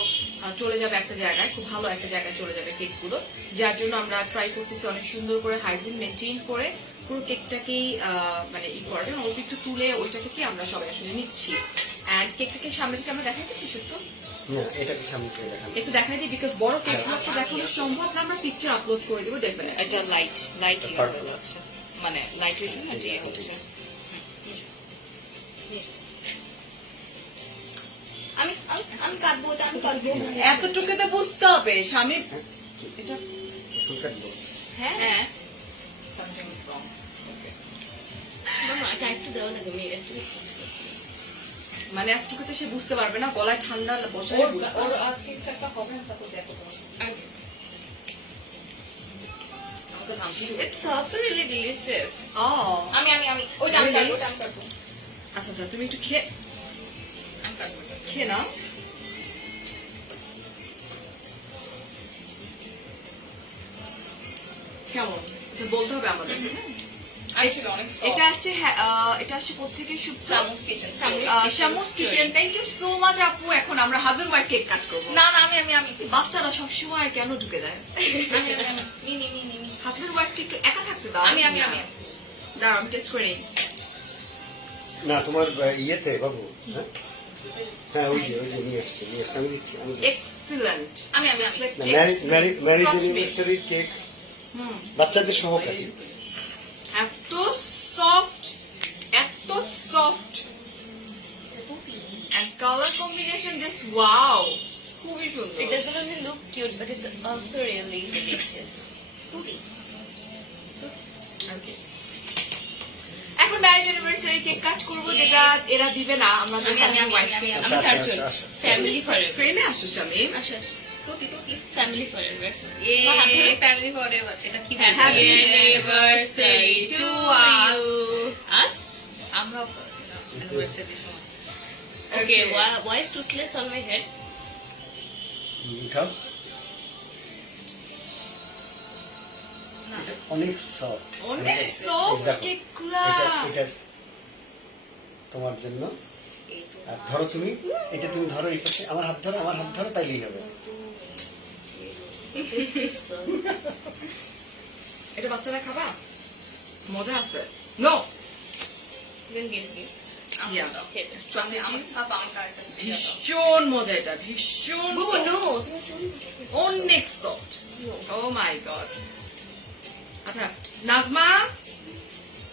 চলে যাবে একটা জায়গায়, খুব ভালো একটা জায়গায় চলে যাবে কেকগুলো, যার জন্য আমরা ট্রাই করতেছি অনেক সুন্দর করে হাইজিন মেনটেন করে পুরো কেকটাকেই মানে করার জন্য অল্প একটু তুলে ওইটা থেকে আমরা সবাই আসলে নিচ্ছি। অ্যান্ড কেকটাকে সামনে থেকে আমরা দেখাইতেছি সত্য না, এটাকে সামনে থেকে দেখান। একটু দেখাই দিই, বিকজ বড় কেকগুলো তো দেখানো সম্ভব না, আমরা পিকচার আপলোড করে দেবো ডেফিনেটলি। এটা লাইট ইউজ আছে, মানে লাইটের জন্য দিয়ে হচ্ছে। আমি আমি আমি কাটবো, এটা আমি কাটবো। এতটুকু তো বুঝতে হবে স্বামী, এটা ফুল কাটবো। হ্যাঁ something is wrong. Okay. মামা এটা একটু দাও না তুমি, একটু। মানে এতটুকুতে সে বুঝতে পারবে না, গলায় ঠান্ডা বসালে বুঝতে ওর পারবে। আজকে কিছু একটা হবে না, তারপর দেখো তোমার। আমাকে থামতে দিও। It's also really delicious. ও আমি ওইটা আমি Really? কাটবো, ওইটা আমি কাটবো। আচ্ছা আচ্ছা, তুমি একটু খেয়ে আমি কাটবো। খেয়ে নাও। কেমন এটা বলতে হবে আমাদের, হ্যাঁ? আসলে অনেক এটা আসছে এটা আসছে কোত্থেকে Supto Samu's kitchen শামুস Kitchen. Thank you so much আপু। এখন আমরা হাজবেন্ড ওয়াইফ কেক কাট করবো। না না আমি বাচ্চারা সবসময় কেন ঢুকে যায়? নি হাজবেন্ড ওয়াইফকে একটু একা থাকতে দাও। আমি দাঁড়াও আমি টেস্ট করে নিই। না তোমার ইয়েতে বাবু, হ্যাঁ হ্যাঁ ওই যে নিয়ে আসছে আমি দিচ্ছি এক্সিলেন্ট। আমি Just like না, marriage Trust me. Anniversary cake বাচ্চাদের সহকারী। এত সফট, এত soft, and color combination just wow, খুবই সুন্দর। It doesn't only look cute, but it's also really delicious. Okay. এখন ম্যারেজ অ্যানিভার্সারি কেক কাট করব, যেটা এরা দিবে না আমাদের হাজবেন্ড ওয়াইফকে। আচ্ছা, third আচ্ছা, one. আচ্ছা। Family forever. ফ্রেমে আসো Shamim. Family forever. family forever. এটা কি Happy anniversary to us. Us? আমরাও anniversary সময়। Okay, why is toothless on my head? উঠাও। এটা অনেক সফট, অনেক সফট কেকগুলা। এটা তোমার জন্য। আর ধরো তুমি, এটা তুমি ধরো, এই পাশে আমার হাত ধরো তাইলেই হবে। এটা বাচ্চারা খাবা, মজা আছে। No Then give me. Yeah Okay. পাপা আমাকে আরেকটা দিয়ে দাও। ভীষণ মজা, এটা ভীষণ Boo, soft, no. তুমি চুরি অনেক সফট। No. ও মাই গড। আচ্ছা নাজমা,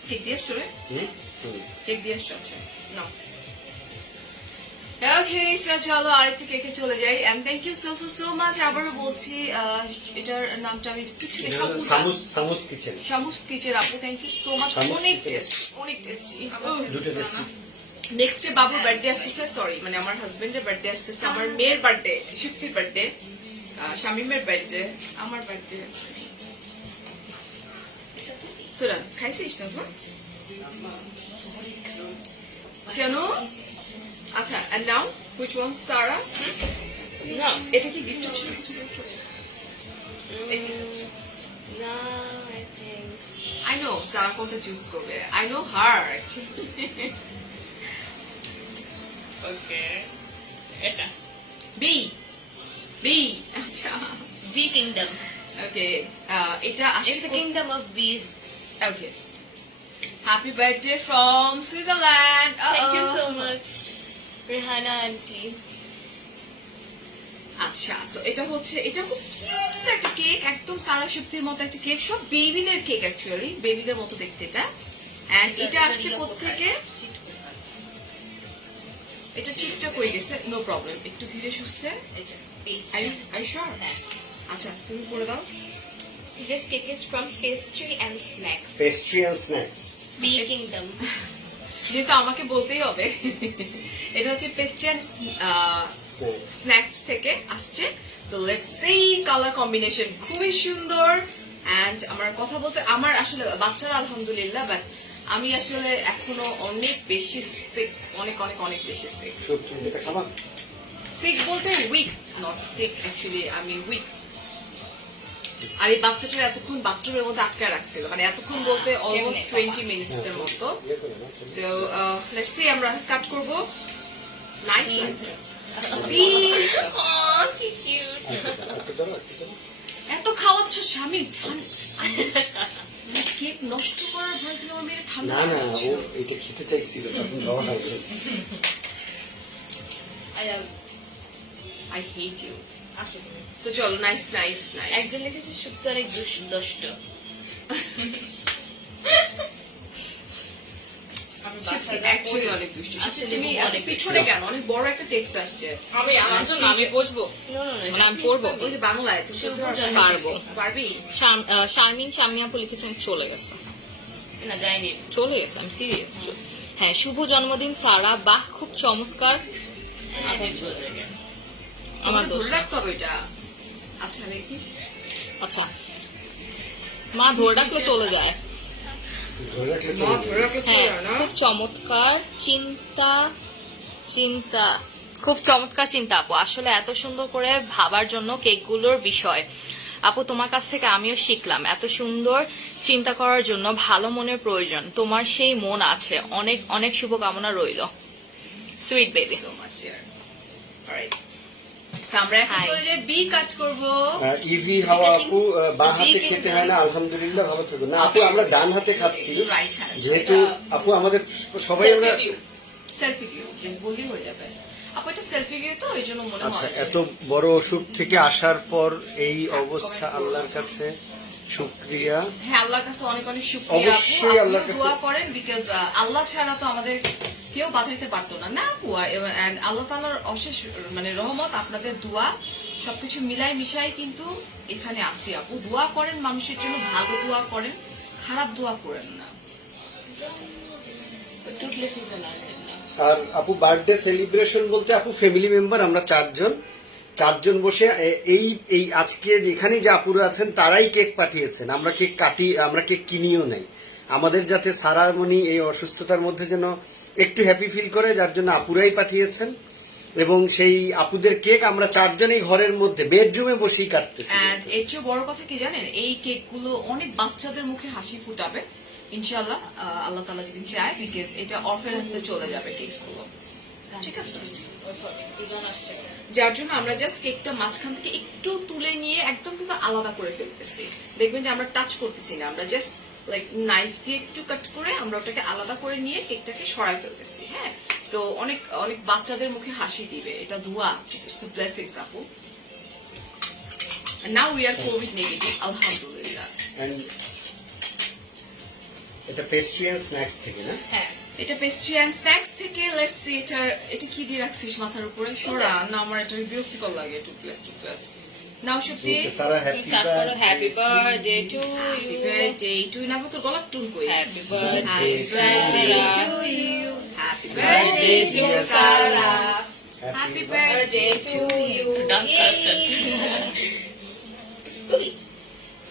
কেক দিয়ে আসছো রে? কেক দিয়ে আসছো? আচ্ছা নাও। ওকে স্যার, চলো আরেকটা কেকে চলে যাই। And thank you so so so much. আবারও বলছি এটার নামটা আমি সামুস কিচেন। শামুস কিচেন আপু, thank you so much. Shamus অনেক kitchen। টেস্ট, অনেক টেস্টি। দুটো টেস্টি। নেক্সট ডে বাবুর বার্থডে আসতেছে, সরি মানে আমার হাজবেন্ডের বার্থডে আসতেছে, আমার মেয়ের বার্থডে, শুক্তির বার্থডে, শামিমের বার্থডে, আমার বার্থডে। সুরান খাইছিস না তোমার? কেন? আচ্ছা, and now which one Sarah? No. এটা কি গিফট ছিল কিছু বলছো? No, I think. I know Sarah কোনটা চুজ করবে, I know her actually. Okay. এটা. B আচ্ছা Bee Kingdom. ওকে, এটা আসছে It's the kingdom of bees. Okay. Happy birthday from Switzerland. Thank you so much, Rihanna auntie. আচ্ছা, so এটা হচ্ছে, এটা খুব কিউট একটা কেক, একদম সারা শক্তির মতো একটা কেক, সব বেবিদের কেক অ্যাকচুয়ালি, বেবিদের মতো দেখতে এটা। এন্ড এটা আসছে কোত্থেকে? এটা ঠিকঠাক হয়ে গেছে, নো প্রবলেম, একটু ধীরে সুস্থে। I sure? হ্যাঁ। আচ্ছা তুমি করে দাও। This cake is from Pastry and Snacks. Pastry and snacks. Bee Kingdom. যেহেতু আমাকে বলতেই হবে, এটা হচ্ছে পেস্ট্রি এন্ড স্ন্যাক্স। স্ন্যাক্স থেকে আসছে। So let's C, colour combination খুবই সুন্দর। এন্ড আমার কথা বলতে, আমার আসলে বাচ্চারা আলহামদুলিল্লাহ, বাট আমি আসলে এখনো অনেক বেশি সিক, অনেক অনেক অনেক বেশি সিক। সত্যি এটা খাবা? সিক বলতে উইক, নট সিক অ্যাকচুয়ালি, আমি উইক। আর এই বাচ্চাটা এতক্ষণ বাথরুমের মধ্যে আটকে রাখছিল, মানে এতক্ষণ বলতে অলমোস্ট 20 মিনিটস এর মতো। ইয়ে করে না? সো লেটস সি, আমরা কাট করব। Knife Oh, so cute. একটু ধরো। এত খাওয়াচ্ছ স্বামী, কেক নষ্ট করার ভয় কিন্তু আমার মেয়ের ঠান্ডা না না, ও লাগছিল। এটা খেতে চাইছিল, তখন দেওয়া হয়নি। I hate you. So চলো নাইফ। একজন লিখেছে সুপ্ত অনেক দুষ্ট। অ্যাকচুয়ালি অনেক দুষ্ট। তুমি অনেক পিছনে কেন? অনেক বড় একটা টেক্সট আসছে। আমি আমার জন্য আমি বসবো। No, মানে আমি পড়বো। ওই যে বাংলায় তুমি শুভ বলতে জন্মদিন। পারবো। পারবি? শারমিন শামিয়া আপু লিখেছেন চলে গেছে। না যায়নি। চলে গেছে, আমি সিরিয়াস। হ্যাঁ, শুভ জন্মদিন সারা, বাহ খুব চমৎকার। এখন চলে গেছে। আমার তোমাকে দোষ ধরে না। রাখতে হবে এটা। আচ্ছা দেখি। আচ্ছা, মা ধরে রাখলে চলে যায়। ধরে রাখলে মা চলে যাবে। ধরে রাখলে চলে হ্যাঁ, যায় না? খুব চমৎকার চিন্তা, খুব চমৎকার চিন্তা আপু। আসলে এত সুন্দর করে ভাবার জন্য কেকগুলোর বিষয়। আপু তোমার কাছ থেকে আমিও শিখলাম, এত সুন্দর চিন্তা করার জন্য ভালো মনের প্রয়োজন, তোমার সেই মন আছে, অনেক অনেক শুভকামনা রইল। Sweet baby. সো মাচ ইয়ার। অলরাইট, সো আমরা এখন Hi. চলে যাই বি কাট করব। ইভি হাওয়া আপু, বাঁ হাতে খেতে হয় না, আলহামদুলিল্লাহ ভালো থাকো না আপু, আমরা ডান হাতে খাচ্ছি রাইট হ্যান্ড, যেহেতু আপু আমাদের সবাই আমরা সেলফি ভিউ জাস্ট বললেই হয়ে যাবে। আপু এটা সেলফি ভিউ তো এই জন্য মনে আচ্ছা, হয় এত বড় অসুখ থেকে আসার পর এই অবস্থা, আল্লাহর কাছে শুকরিয়া। হ্যাঁ, আল্লাহর কাছে অনেক অনেক শুকরিয়া আপু। অবশ্যই আপনিও আল্লাহর কাছে- দোয়া করেন, বিকজ আল্লাহ ছাড়া তো আমাদের কেউ বাঁচাইতে পারতো না, না আপু। and আল্লাহ তাআলার অশেষ মানে রহমত, আপনাদের দোয়া সবকিছু মিলাই মিশাই কিন্তু এখানে আসি আপু। দোয়া করেন মানুষের জন্য, ভালো দোয়া করেন, খারাপ দোয়া করেন না। Totally seasonal. আর আপু বার্থডে সেলিব্রেশন বলতে আপু ফ্যামিলি মেম্বার আমরা চারজন বসে এই এই আজকে যেখানে যে আপুরা আছেন তারাই কেক পাঠিয়েছেন, আমরা কেক কিনিও নাই। আমাদের যাতে সারামণি এই অসুস্থতার মধ্যে যেন একটু হ্যাপি ফিল করে, যার জন্য আপুরাই পাঠিয়েছেন। এবং সেই আপুদের কেক আমরা চারজনেই ঘরের মধ্যে বেডরুমে বসেই কাটতেছি। এন্ড এর চেয়ে বড় কথা কি জানেন, এই কেকগুলো অনেক বাচ্চাদের মুখে হাসি ফুটাবে ইনশাআল্লাহ, আল্লাহ তাআলা যদি চায়, বিকজ এটা অরফানেজে চলে যাবে কেকগুলো, ঠিক আছে? যার জন্য আমরা জাস্ট কেকটা মাঝখান থেকে একটু তুলে নিয়ে একদম কিন্তু আলাদা করে ফেলতেছি। দেখবেন যে আমরা টাচ করতেছি না, আমরা জাস্ট লাইক নাইফ দিয়ে একটু কাট করে আমরা ওটাকে আলাদা করে নিয়ে কেকটাকে সরাই ফেলতেছি। হ্যাঁ, সো অনেক অনেক বাচ্চাদের মুখে হাসি দিবে, এটা দোয়া, ইটস আ ব্লেসিংস আপু। Now we are Covid negative, আলহামদুলিল্লাহ। And এটা পেস্ট্রি এন্ড স্ন্যাক্স থেকে না? হ্যাঁ, এটা পেস্ট্রি এন্ড স্ন্যাক্স থেকে। লেটস সি, এটা কি দিয়ে রাখছিস মাথার উপরে? সরা না, আমার এটা বিরক্তিকর লাগে। টু প্লাস নাও সত্যি। Sara happy birthday to happy you, birthday to you. Najma তোর গলার টুন কই? Happy birthday happy birthday to you, happy birthday to Sara, happy birthday to you. Dance caster.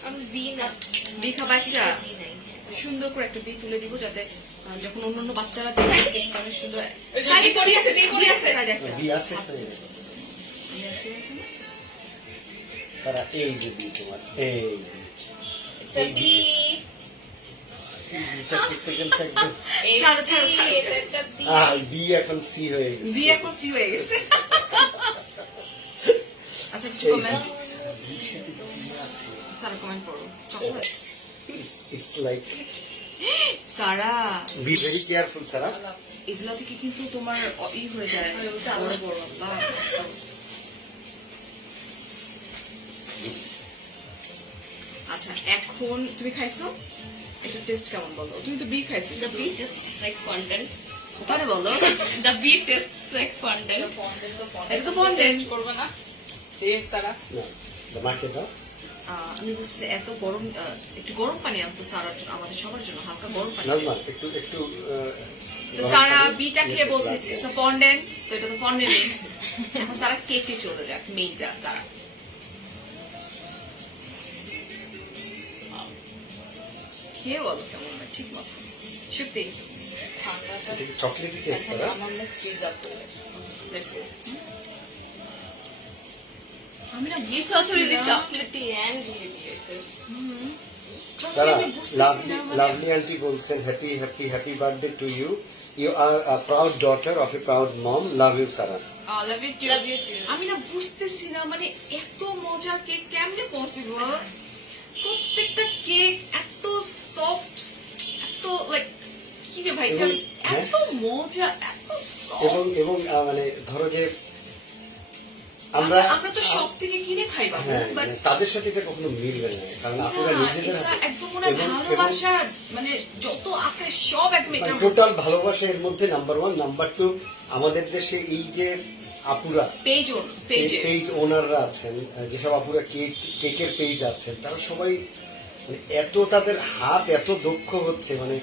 আমি বি না, বি খাবা একটা? বি নাই। সুন্দর করে একটা বি তুলে দিব, যাতে যখন অন্যান্য বাচ্চারা দেখে কেকটা অনেক সুন্দর। ওই যে সাইডে বি পড়ে আছে, বি পড়ে আছে। সাইডে একটা বি আছে বি আছে এখানে। সারা, এই যে বি তোমার, এই It's a B. এটা করতে গেলে একদম ছাড়ো, ছাড়ো, ছাড়ো, এটা ছাড়ো। একটা B. বি এখন সি হয়ে গেছে। বি এখন সি হয়ে গেছে। আচ্ছা, কিছু কমেন্ট? বির সাথে টি আছে। সারা কমেন্ট পড়ো। Chocolate It's like Sara, be very careful, Sara. এগুলা থেকে কিন্তু তোমার ই হয়ে যায়, বড় বড় বা। আচ্ছা, এখন তুমি খাইছো, এটা টেস্ট কেমন বলো? তুমি তো বি খাইছো, The B tastes like fondant. ওখানে বলো। The B tastes like fondant. এটা তো ফন্ডেন্ট। করবে না? Same সারা. না, মাকে দাও। আমি বুঝছি এত গরম, একটু গরম পানি আনতো সারার জন্য, আমাদের সবার জন্য হালকা গরম পানি। নাজমা একটু তো সারা বিটা খেয়ে বলতেছে ইটস আ ফন্ডেন্ট, তো এটা তো ফন্ডেন্ট। এখন সারা কেকে চলে যাক, মেইনটা সারা। খেয়ে বলো কেমন হয় ঠিক মতো। সত্যি chocolatey test, Sara. Let's see. আমি না It's also really chocolatey and really delicious. সারা, আমি বুঝতেছি না, মানে লাভলি আন্টি বলছেন happy happy happy birthday to you, you are a proud daughter of a proud mom, love you Sara. love you too. Love you too. আমি না বুঝতেছি না, মানে এত মজার কেক কেমনে পসিবল? প্রত্যেকটা কেক এত সফট, এত লাইক কি রে ভাই, এবং, এত মজা, এত এবং সফট। এবং মানে ধরো যে আমরা আমরা তো সব থেকে কিনে খাই বাবু, হ্যাঁ, বাট মানে তাদের সাথে এটা কখনো মিলবে না, কারণ আপনারা নিজেদের এটা হাতে একদম মনে হয় ভালোবাসা, মানে যত আছে সব একদম এটা টোটাল ভালোবাসা এর মধ্যে নাম্বার 1, নাম্বার 2 আমাদের দেশে এই যে আপুরা পেজে পেজ ওনাররা আছেন, যেসব আপুরা কেকের পেজ আছেন, তারা সবাই মানে এত তাদের হাত এত দক্ষ হচ্ছে, মানে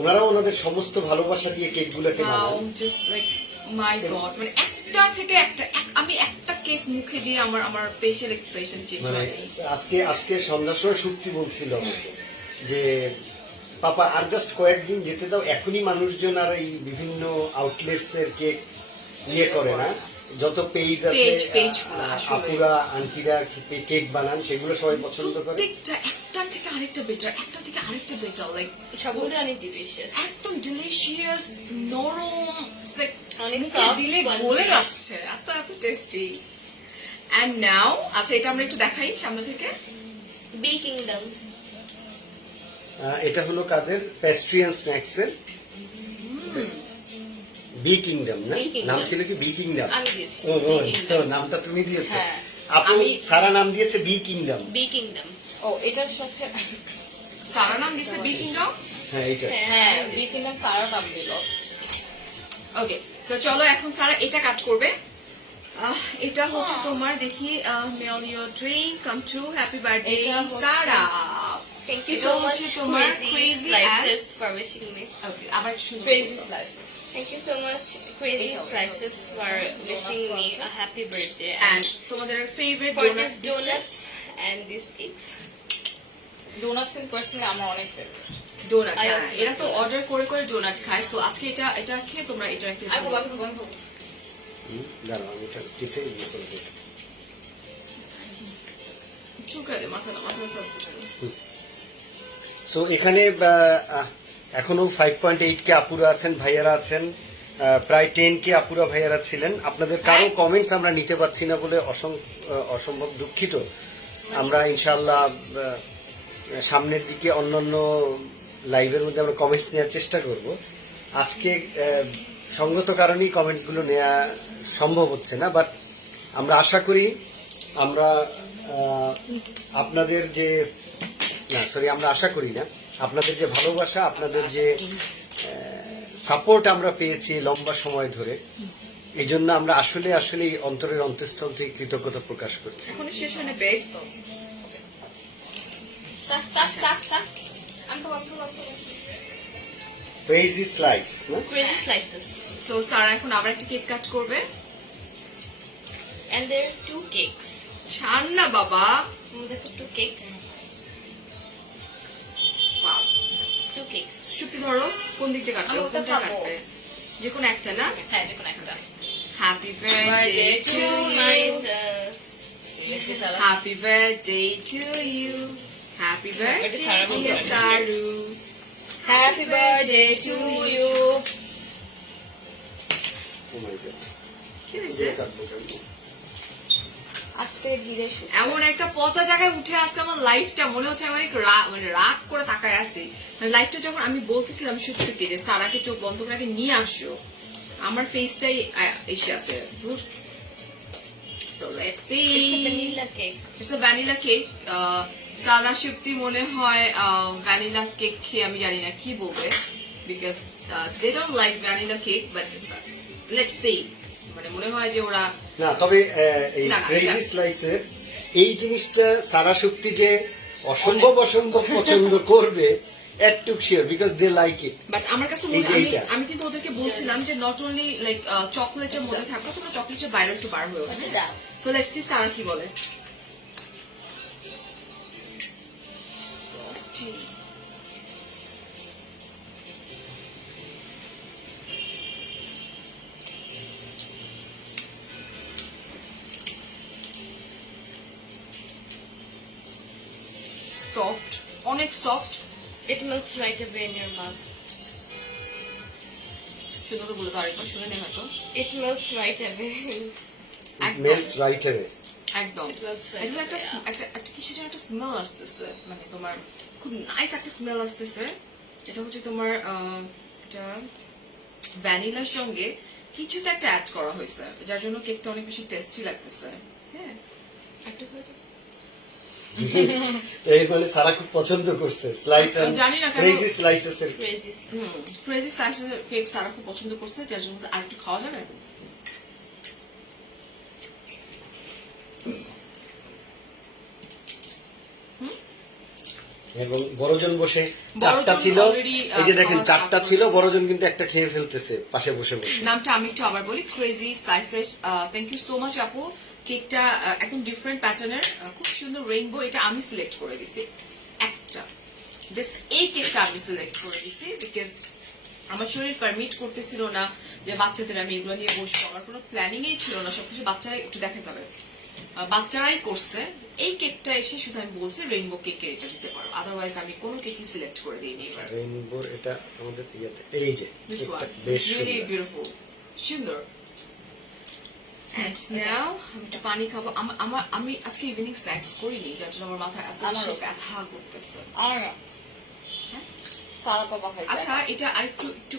ওনারাও ওনাদের সমস্ত ভালোবাসা দিয়ে কেকগুলোকে বানান। জাস্ট লাইক মাই গড, মানে একটা থেকে একটা, আমি একটা কেক মুখে দিয়ে আমার ফেশিয়াল এক্সপ্রেশন চেঞ্জ মানে হয়। আজকে সন্ধ্যার সময় সত্যি বলছিল আমাকে যে পাপা আর জাস্ট কয়েকদিন যেতে দাও, এখনই মানুষজন আর এই বিভিন্ন আউটলেটস এর কেক ইয়ে করে না, যত পেজ আছে Page গুলো আসলে। আপুরা আন্টিরা কেক বানান সেগুলো সবাই পছন্দ করে। প্রত্যেকটা একটার থেকে আরেকটা বেটার, একটা থেকে আরেকটা বেটার, লাইক সবগুলো অনেক ডিলিশিয়াস। একদম ডিলিশিয়াস, নরম, অনেক মুখে soft, দিলে spongy। গলে যাচ্ছে, এত এত টেস্টি। এন্ড নাও, আচ্ছা এটা আমরা একটু দেখাই সামনে থেকে। Bee Kingdom. এটা হলো কাদের? পেস্ট্রিয়ান স্ন্যাক্স এর বি কিংডম না? Bee Kingdom। নাম ছিল কি বি কিংডম? আমি দিয়েছি ও, বি তো কিংডম। নামটা তুমি দিয়েছো। হ্যাঁ। আপু আমি- সারা নাম দিয়েছে বি কিংডম। Bee Kingdom. ও এটার সাথে সারা নাম দিছে বি কিংডম। হ্যাঁ এইটা। হ্যাঁ বি কিংডম সারা নাম দিল। ওকে, সো চলো এখন সারা এটা কাট করবে। এটা হচ্ছে তোমার, দেখি, may all your dream come true, happy birthday এটা হচ্ছে- সারা। Thank you এটা so হচ্ছে much, তোমার Crazy crazy Slices, for wishing me. ওকে, আবার শুরু crazy slices. Thank you so much, Crazy Eight. Slices, for wishing me a happy birthday. And তোমাদের favourite for donut this donuts and these cakes. Donuts কিন্তু personally আমার অনেক favourite. Donut. I also এরা তো like order করে করে donut খায়, so আজকে এটা এটা খেয়ে তোমরা এটা একটা আমি খাবো, আমি খাবো, আমি খাবো। দাঁড়াও আমি এটা টিপে ইয়ে করে দিই। চুকা দে, মাথা না, মাথা না। সো এখানে এখনো 5.8 কে আপুরা আছেন, ভাইয়ারা আছেন, প্রায় 10 কে আপুরা ভাইয়ারা ছিলেন। আপনাদের কারো কমেন্টস আমরা নিতে পারছি না বলে অসম্ভব দুঃখিত। আমরা ইনশাআল্লাহ সামনের দিকে অন্যান্য লাইভের মধ্যে আমরা কমেন্টস নেওয়ার চেষ্টা করব। আজকে সঙ্গত কারণেই কমেন্টসগুলো নেওয়া সম্ভব হচ্ছে না, বাট আমরা আশা করি আমরা আপনাদের যে আমরা আশা করি না, আপনাদের যে ভালোবাসা, আপনাদের যে সাপোর্ট আমরা পেয়েছি লম্বা সময় ধরে, এই জন্য আমরা আসলে আসলে অন্তরের অন্তঃস্থল থেকে কৃতজ্ঞতা প্রকাশ করছি। এখন শেষ হয় না বেশ। Start. I'm coming. Crazy slice না? Crazy Slices. সো সারা এখন আবার একটা কেক কাট করবে। And there are 2 cakes. শান না বাবা। দেখো 2 cakes. Wow. 2 cakes. চুপি ধরো, কোন দিক দিয়ে কাটবে? আমি ওটা কোনটা খাবো। কাটবে? যে কোনো একটা না? হ্যাঁ যে কোনো একটা। Happy Birthday birthday to to myself. Seriously Sara. Happy birthday to you, happy birthday Sara বলতে ডিয়ার হবে। Saru, happy birthday to you. Oh my God. কি হয়েছে? আস্তে ধীরে সুস্থ। এমন একটা পচা জায়গায় উঠে আসছে আমার লাইফটা, মনে হচ্ছে আমি মানে রাগ করে তাকায় আছি। মানে লাইফটা যখন আমি বলতেছিলাম সত্যি যে সারাকে চোখ বন্ধ করে আগে নিয়ে আসো, আমার ফেসটাই এসে আছে। So let's see. It's a vanilla cake. It's a vanilla cake. Sara সত্যি মনে হয় ভ্যানিলা কেক খেয়ে আমি জানি না কি বলবে, because they don't like vanilla cake, but let's see. মানে মনে হয় যে ওরা না, তবে এই না, ক্রেজি এটা- স্লাইসের এই জিনিসটা সারা শক্তি যে অসম্ভব পছন্দ করবে, একটু sure, because they like it. But আমার কাছে এই যে আমি এইটা। আমি কিন্তু ওদেরকে বলছিলাম যে নট অনলি লাইক চকলেটের মধ্যে থাকো, তোমরা চকলেটের বাইরে একটু বার হয়ে ওঠে। দাও। সো লেটস সি সারা কি বলে। সফট, অনেক soft. It melts right away in your mouth. সুন্দর করে বলে তো আরেকবার শুনে নে হয়তো। It melts right away. Melts right away. একদম It melts right এগুলো একটা away. একটা কিসের যেন একটা স্মেল আসতেছে, মানে তোমার খুব নাইস একটা স্মেল আসতেছে। এটা হচ্ছে তোমার এটা ভ্যানিলার সঙ্গে কিছু তো একটা অ্যাড করা হয়েছে, যার জন্য কেকটা অনেক বেশি টেস্টি লাগতেছে। হ্যাঁ, একটু হয়ে যাবে। এই মানে সারা খুব পছন্দ করছে স্লাইস এন্ড জানি না কেন- ক্রেজি স্লাইসেস এর। Crazy. ক্রেজি স্লাইসের কেক সারা খুব পছন্দ করছে, যার জন্য আরেকটু খাওয়া যাবে। এবং বড়জন বসে বড়জন চারটা ছিল, already, এই যে দেখেন খাওয়া চারটা start ছিল, করেছে। বড়জন কিন্তু একটা খেয়ে ফেলতেছে পাশে বসে বসে। নামটা আমি একটু আবার বলি, crazy slices. Thank you so much আপু। কেকটা একদম ডিফারেন্ট প্যাটার্নের, খুব সুন্দর রেইনবো। এটা আমি সিলেক্ট করে দিছি একটা, জাস্ট এই কেকটা আমি সিলেক্ট করে দিছি, বিকজ আমার শরীর পারমিট করতেছিল না যে বাচ্চাদের আমি এগুলো নিয়ে বসবো, আমার কোনো প্ল্যানিংই ছিল না, সবকিছু বাচ্চারাই একটু দেখাতে হবে, বাচ্চারাই করছে। এই কেকটা এসে শুধু আমি বলছি রেইনবো কেকের এটা দিতে পারো, আদারওয়াইজ আমি কোনো কেকই সিলেক্ট করে দিইনি এবার। রেইনবো এটা আমাদের ইয়াতে এই যে This কেকটা one বেশ is really সুন্দর। beautiful, সুন্দর। And now আমি একটু পানি খাবো। আমি আজকে ইভিনিং স্ন্যাক্স করিনি, যার জন্য আমার মাথা এত বেশি আমারও। ব্যথা করতেছে। আর সারা পাপা খাইছে। আচ্ছা এটা আরেকটু একটু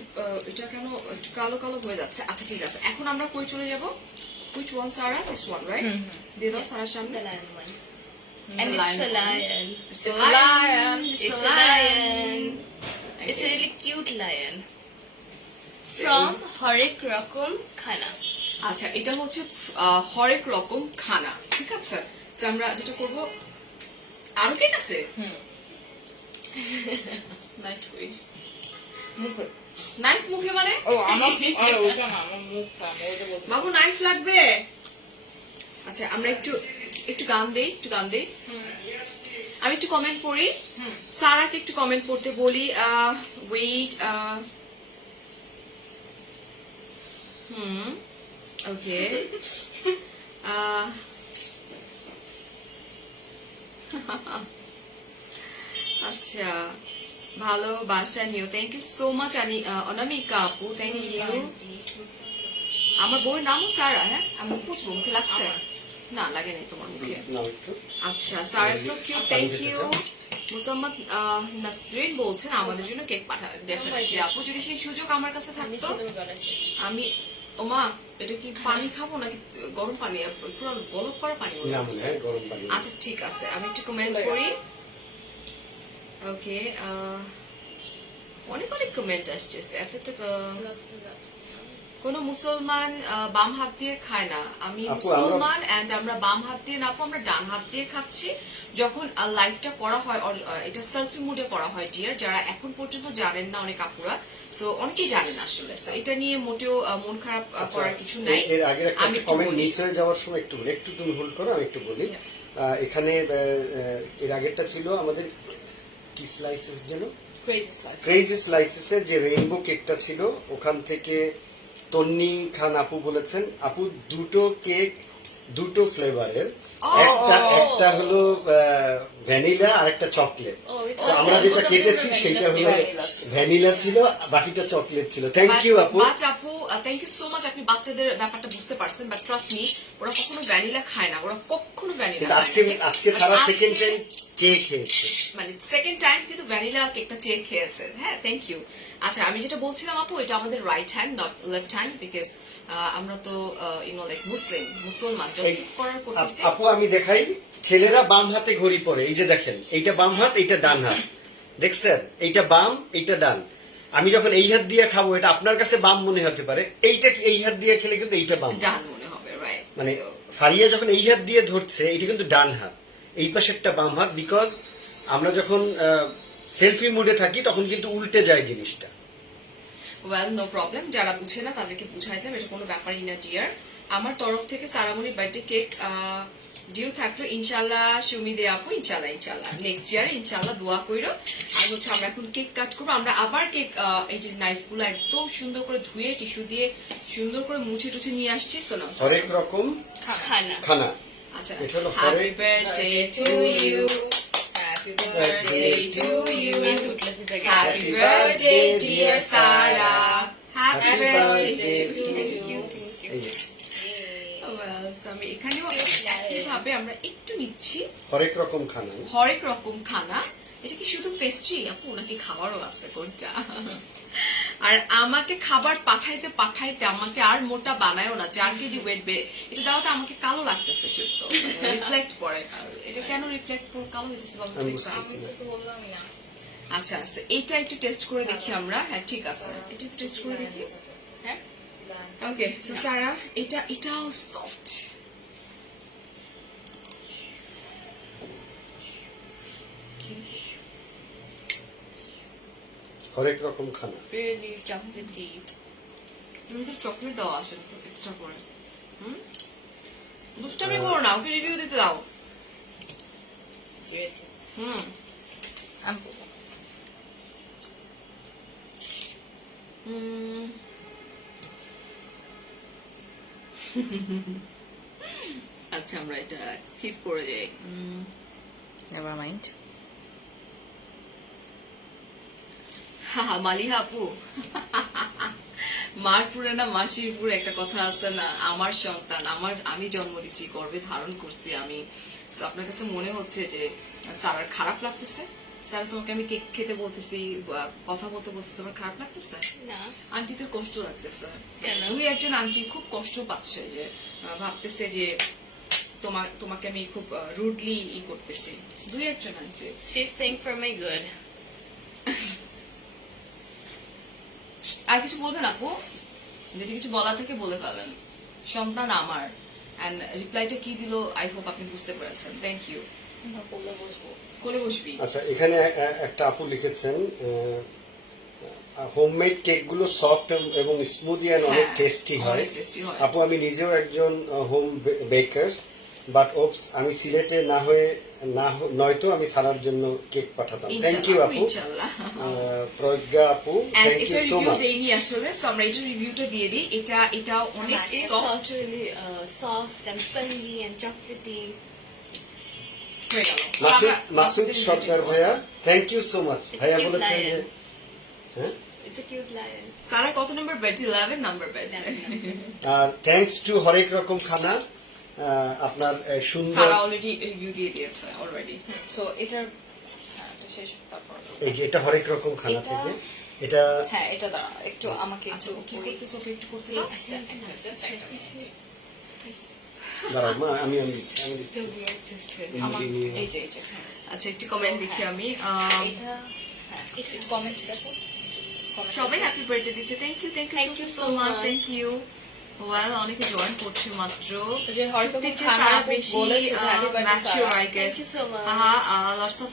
এটা কেন একটু কালো কালো হয়ে যাচ্ছে। আচ্ছা ঠিক আছে, এখন আমরা কই চলে যাব? Which one, Sarah? This one, right? দিয়ে দাও সারার সামনে। The lion one. And The it's a lion one. lion. It's It's a lion. It's a lion. It's a Okay. really cute lion. From Horek Rokom Khana. আচ্ছা এটা হচ্ছে হরেক রকম খানা, ঠিক আছে? So আমরা যেটা করব, আরো কেক আছে? নাইফ কই? মুখে। নাইফ মুখে মানে? ও আমার আরে ওটা না, আমার মুখটা আমি ওটা বলছি। বাবু নাইফ লাগবে? আচ্ছা আমরা একটু গান দেই। আমি একটু কমেন্ট পড়ি, সারাকে একটু কমেন্ট পড়তে বলি। ওয়েট, ওকে। আচ্ছা ভালোবাসা নিও, থ্যাংক ইউ সো মাচ অনামিকা আপু, থ্যাংক ইউ। আমার বউয়ের নামও সারা। হ্যাঁ আমি বুঝবো, মুখে লাগছে না? লাগে নাই তোমার মুখে? নাও একটু আচ্ছা Sara so cute, thank you. Mosammat Nasrin বলছেন আমাদের জন্য কেক পাঠাবেন। ডেফিনেটলি আপু, যদি সেই সুযোগ আমার কাছে থাকতো আমি। ওমা এটা কি পানি খাবো নাকি গরম পানি? পুরো বলক করা পানি মনে না হচ্ছে। মনে হয় গরম পানি। আচ্ছা ঠিক আছে, আমি একটু কমেন্ট করি। ওকে, অনেক কমেন্ট আসছে। এত কোন মুসলমান বাম হাত দিয়ে খায় না। আমি আপু, মুসলমান এন্ড আমরা বাম হাত দিয়ে না, আপু আমরা ডান হাত দিয়ে খাচ্ছি। যখন লাইভটা করা হয়, এটা সেলফি মুডে করা হয় ডিয়ার, যারা এখন পর্যন্ত জানেন না অনেক আপুরা, সো অনেকেই জানেন আসলে। সো এটা নিয়ে মোটেও মন খারাপ করার কিছু নাই। এর আগের একটা আমি একটু কমেন্ট বলি। মিস হয়ে যাওয়ার সময় একটু তুমি হোল্ড করো, আমি একটু বলি। এখানে এর আগেরটা ছিল আমাদের কি স্লাইসেস যেন, ক্রেজি স্লাইসেসের যে রেইনবো কেকটা ছিল, ওখান থেকে তন্নি খান আপু বলেছেন আপু দুটো কেক দুটো ফ্লেভারের, একটা হলো ভ্যানিলা আর একটা চকলেট। তো আমরা যেটা কেটেছি সেটা হলো ভ্যানিলা ছিল, বাকিটা চকলেট ছিল। থ্যাংক ইউ আপু। বাট আপু থ্যাংক ইউ সো মাচ, আপনি বাচ্চাদের ব্যাপারটা বুঝতে পারছেন। বাট ট্রাস্ট মি, ওরা কখনো ভ্যানিলা খায় না, ওরা কখনো ভ্যানিলা কিন্তু আজকে সারা সেকেন্ড টাইম চেক খেয়েছে, মানে সেকেন্ড টাইম কিন্তু ভ্যানিলা কেকটা চেক খেয়েছে। হ্যাঁ থ্যাংক ইউ। আচ্ছা আমি যেটা বলছিলাম আপু, এটা আমাদের right hand not left hand, because আমরা তো লাইক মুসলমান যত করার করতেছি। আপু আমি দেখাই, ছেলেরা বাম হাতে ঘড়ি পরে, এই যে দেখেন এইটা বাম হাত, এইটা ডান হাত, দেখছেন? এইটা বাম, এইটা ডান। আমি যখন এই হাত দিয়ে খাবো, এটা আপনার কাছে বাম মনে হতে পারে, এইটা কি এই হাত দিয়ে খেলে কিন্তু এইটা বাম, ডান মনে হবে, রাইট? মানে ফারিয়া যখন এই হাত দিয়ে ধরছে, এটা কিন্তু ডান হাত, এই পাশে একটা বাম হাত। বিকজ আমরা যখন সেলফি মুডে থাকি তখন কিন্তু উল্টে যায় জিনিসটা। ওয়েল নো প্রবলেম, যারা বুঝে না তাদেরকে বুঝাইতাম, এটা কোনো ব্যাপারই না ডিয়ার। আমার তরফ থেকে সারামণির বার্থডে কেক ডিউ থাকলো ইনশাল্লাহ, সুমি দে আপু ইনশাল্লাহ নেক্সট ইয়ারে ইনশাল্লাহ দোয়া কইরো। আর হচ্ছে আমরা এখন কেক কাট করবো। আমরা আবার কেক, এই যে নাইফ গুলো একদম সুন্দর করে ধুয়ে টিস্যু দিয়ে সুন্দর করে মুছে টুছে নিয়ে আসছি। শোনো হরেক রকম Khana. খানা। আচ্ছা, এটা হলো হ্যাপি হরেক birthday to you, happy birthday to you, And fruitless is again. Happy birthday dear Sara, happy birthday to you. এই যে আমি এখানেও একইভাবে আমরা একটু নিচ্ছি হরেক রকম খানা। হরেক রকম খানা। এটা কি শুধু পেস্ট্রি আপু নাকি খাবারও আছে কোনটা? আর আমাকে খাবার পাঠাইতে পাঠাইতে আমাকে আর মোটা বানায়ও না, 4 কেজি ওয়েট বেড়ে। এটা দাওটা আমাকে কালো লাগতেছে, শুদ্ধ রিফ্লেক্ট পরে। এটা কেন রিফ্লেক্ট পুরো কালো হইতেছে বাবু? আমি বুঝতেছি না। আচ্ছা এটা একটু টেস্ট করে দেখি আমরা। হ্যাঁ ঠিক আছে, এটা একটু টেস্ট করে দেখি। হ্যাঁ ওকে, সো সারা এটাও সফট। হরেক রকম খানা। Really chocolatey. চকলেট দেওয়া আছে এক্সট্রা করে। দুষ্টামি করো না, ওকে রিভিউ দিতে দাও। Seriously. আচ্ছা আমরা এটা স্কিপ করে যাই। Never mind. মালিহা আপু, মার পুরে না মাসির পুরে একটা কথা আছে না, আমার সন্তান, আমি জন্ম দিছি, গর্ভে ধারণ করছি আমি। So, আপনার কাছে মনে হচ্ছে যে স্যার খারাপ লাগতেছে? স্যার তোমাকে আমি কেক খেতে বলতেছি, কথা বলতে বলতেছি, আমার খারাপ লাগতেছে? না। আন্টিদের কষ্ট লাগতেছে। কেন? দুই একজন আন্টি খুব কষ্ট পাচ্ছে, যে ভাবতেছে যে তোমাকে আমি খুব রুডলি করতেছি। দুই একজন aunty. She's saying for my good. আর কিছু বলবেন আপু? যদি কিছু বলা থাকে বলে ফেলেন। সন্তান আমার। এন্ড রিপ্লাইটা কি দিল, আই হোপ আপনি বুঝতে পেরেছেন। Thank you. কোলে বসবি? আচ্ছা, এখানে একটা আপু লিখেছেন হোমমেড কেকগুলো সফট এবং স্মুদি এন্ড অনেক হ্যাঁ, টেস্টি হয়। অনেক tasty হয়। আপু, আমি নিজেও একজন হোম বেকার, বাট ওপস আমি সিলেটে নয়তো আমি সারার জন্য কেক পাঠাতাম। থ্যাংক ইউ আপু। ইনশাআল্লাহ। প্রজ্ঞা আপু, And থ্যাংক ইউ এটা সো রিভিউ মাচ। দেইনি আসলে, সো আমরা এটা রিভিউটা দিয়ে দিই। এটা অনেক It's soft also really soft and spongy and chocolatey. হয়ে গেল। মাসুদ সরকার ভাইয়া, thank you so much. It's ভাইয়া cute বলেছেন যে lion. হ্যাঁ, It's a cute lion. Sara কত নম্বর বেড? 11 number bed. আর থ্যাঙ্কস টু হরেক রকম খানা, আপনার সুন্দর সারা অলরেডি রিভিউ দিয়ে দিয়েছে অলরেডি। সো এটার এটা শেষ, তারপর এই যে এটা হরেক রকম খানা এটা- থেকে এটা হ্যাঁ এটা দাঁড়া একটু আমাকে আচ্ছা, একটু ও কি করতেছে? ওকে একটু করতে দাও। দাঁড়াও মা, আমি দিচ্ছি আমার নিয়ে- এই যে হ্যাঁ। আচ্ছা, একটি কমেন্ট দেখি আমি। এটা হ্যাঁ একটু কমেন্ট দেখো। সবাই হ্যাপি বার্থডে দিচ্ছে। Thank you Thank you so so much. much. Thank you. Well, অনেকে জয়েন করছে মাত্র। যে হয়তো সত্যি যে খানা সারা আপু বেশি বলেছে যে happy birthday mature, Sara. I guess. Thank you so much. Lots of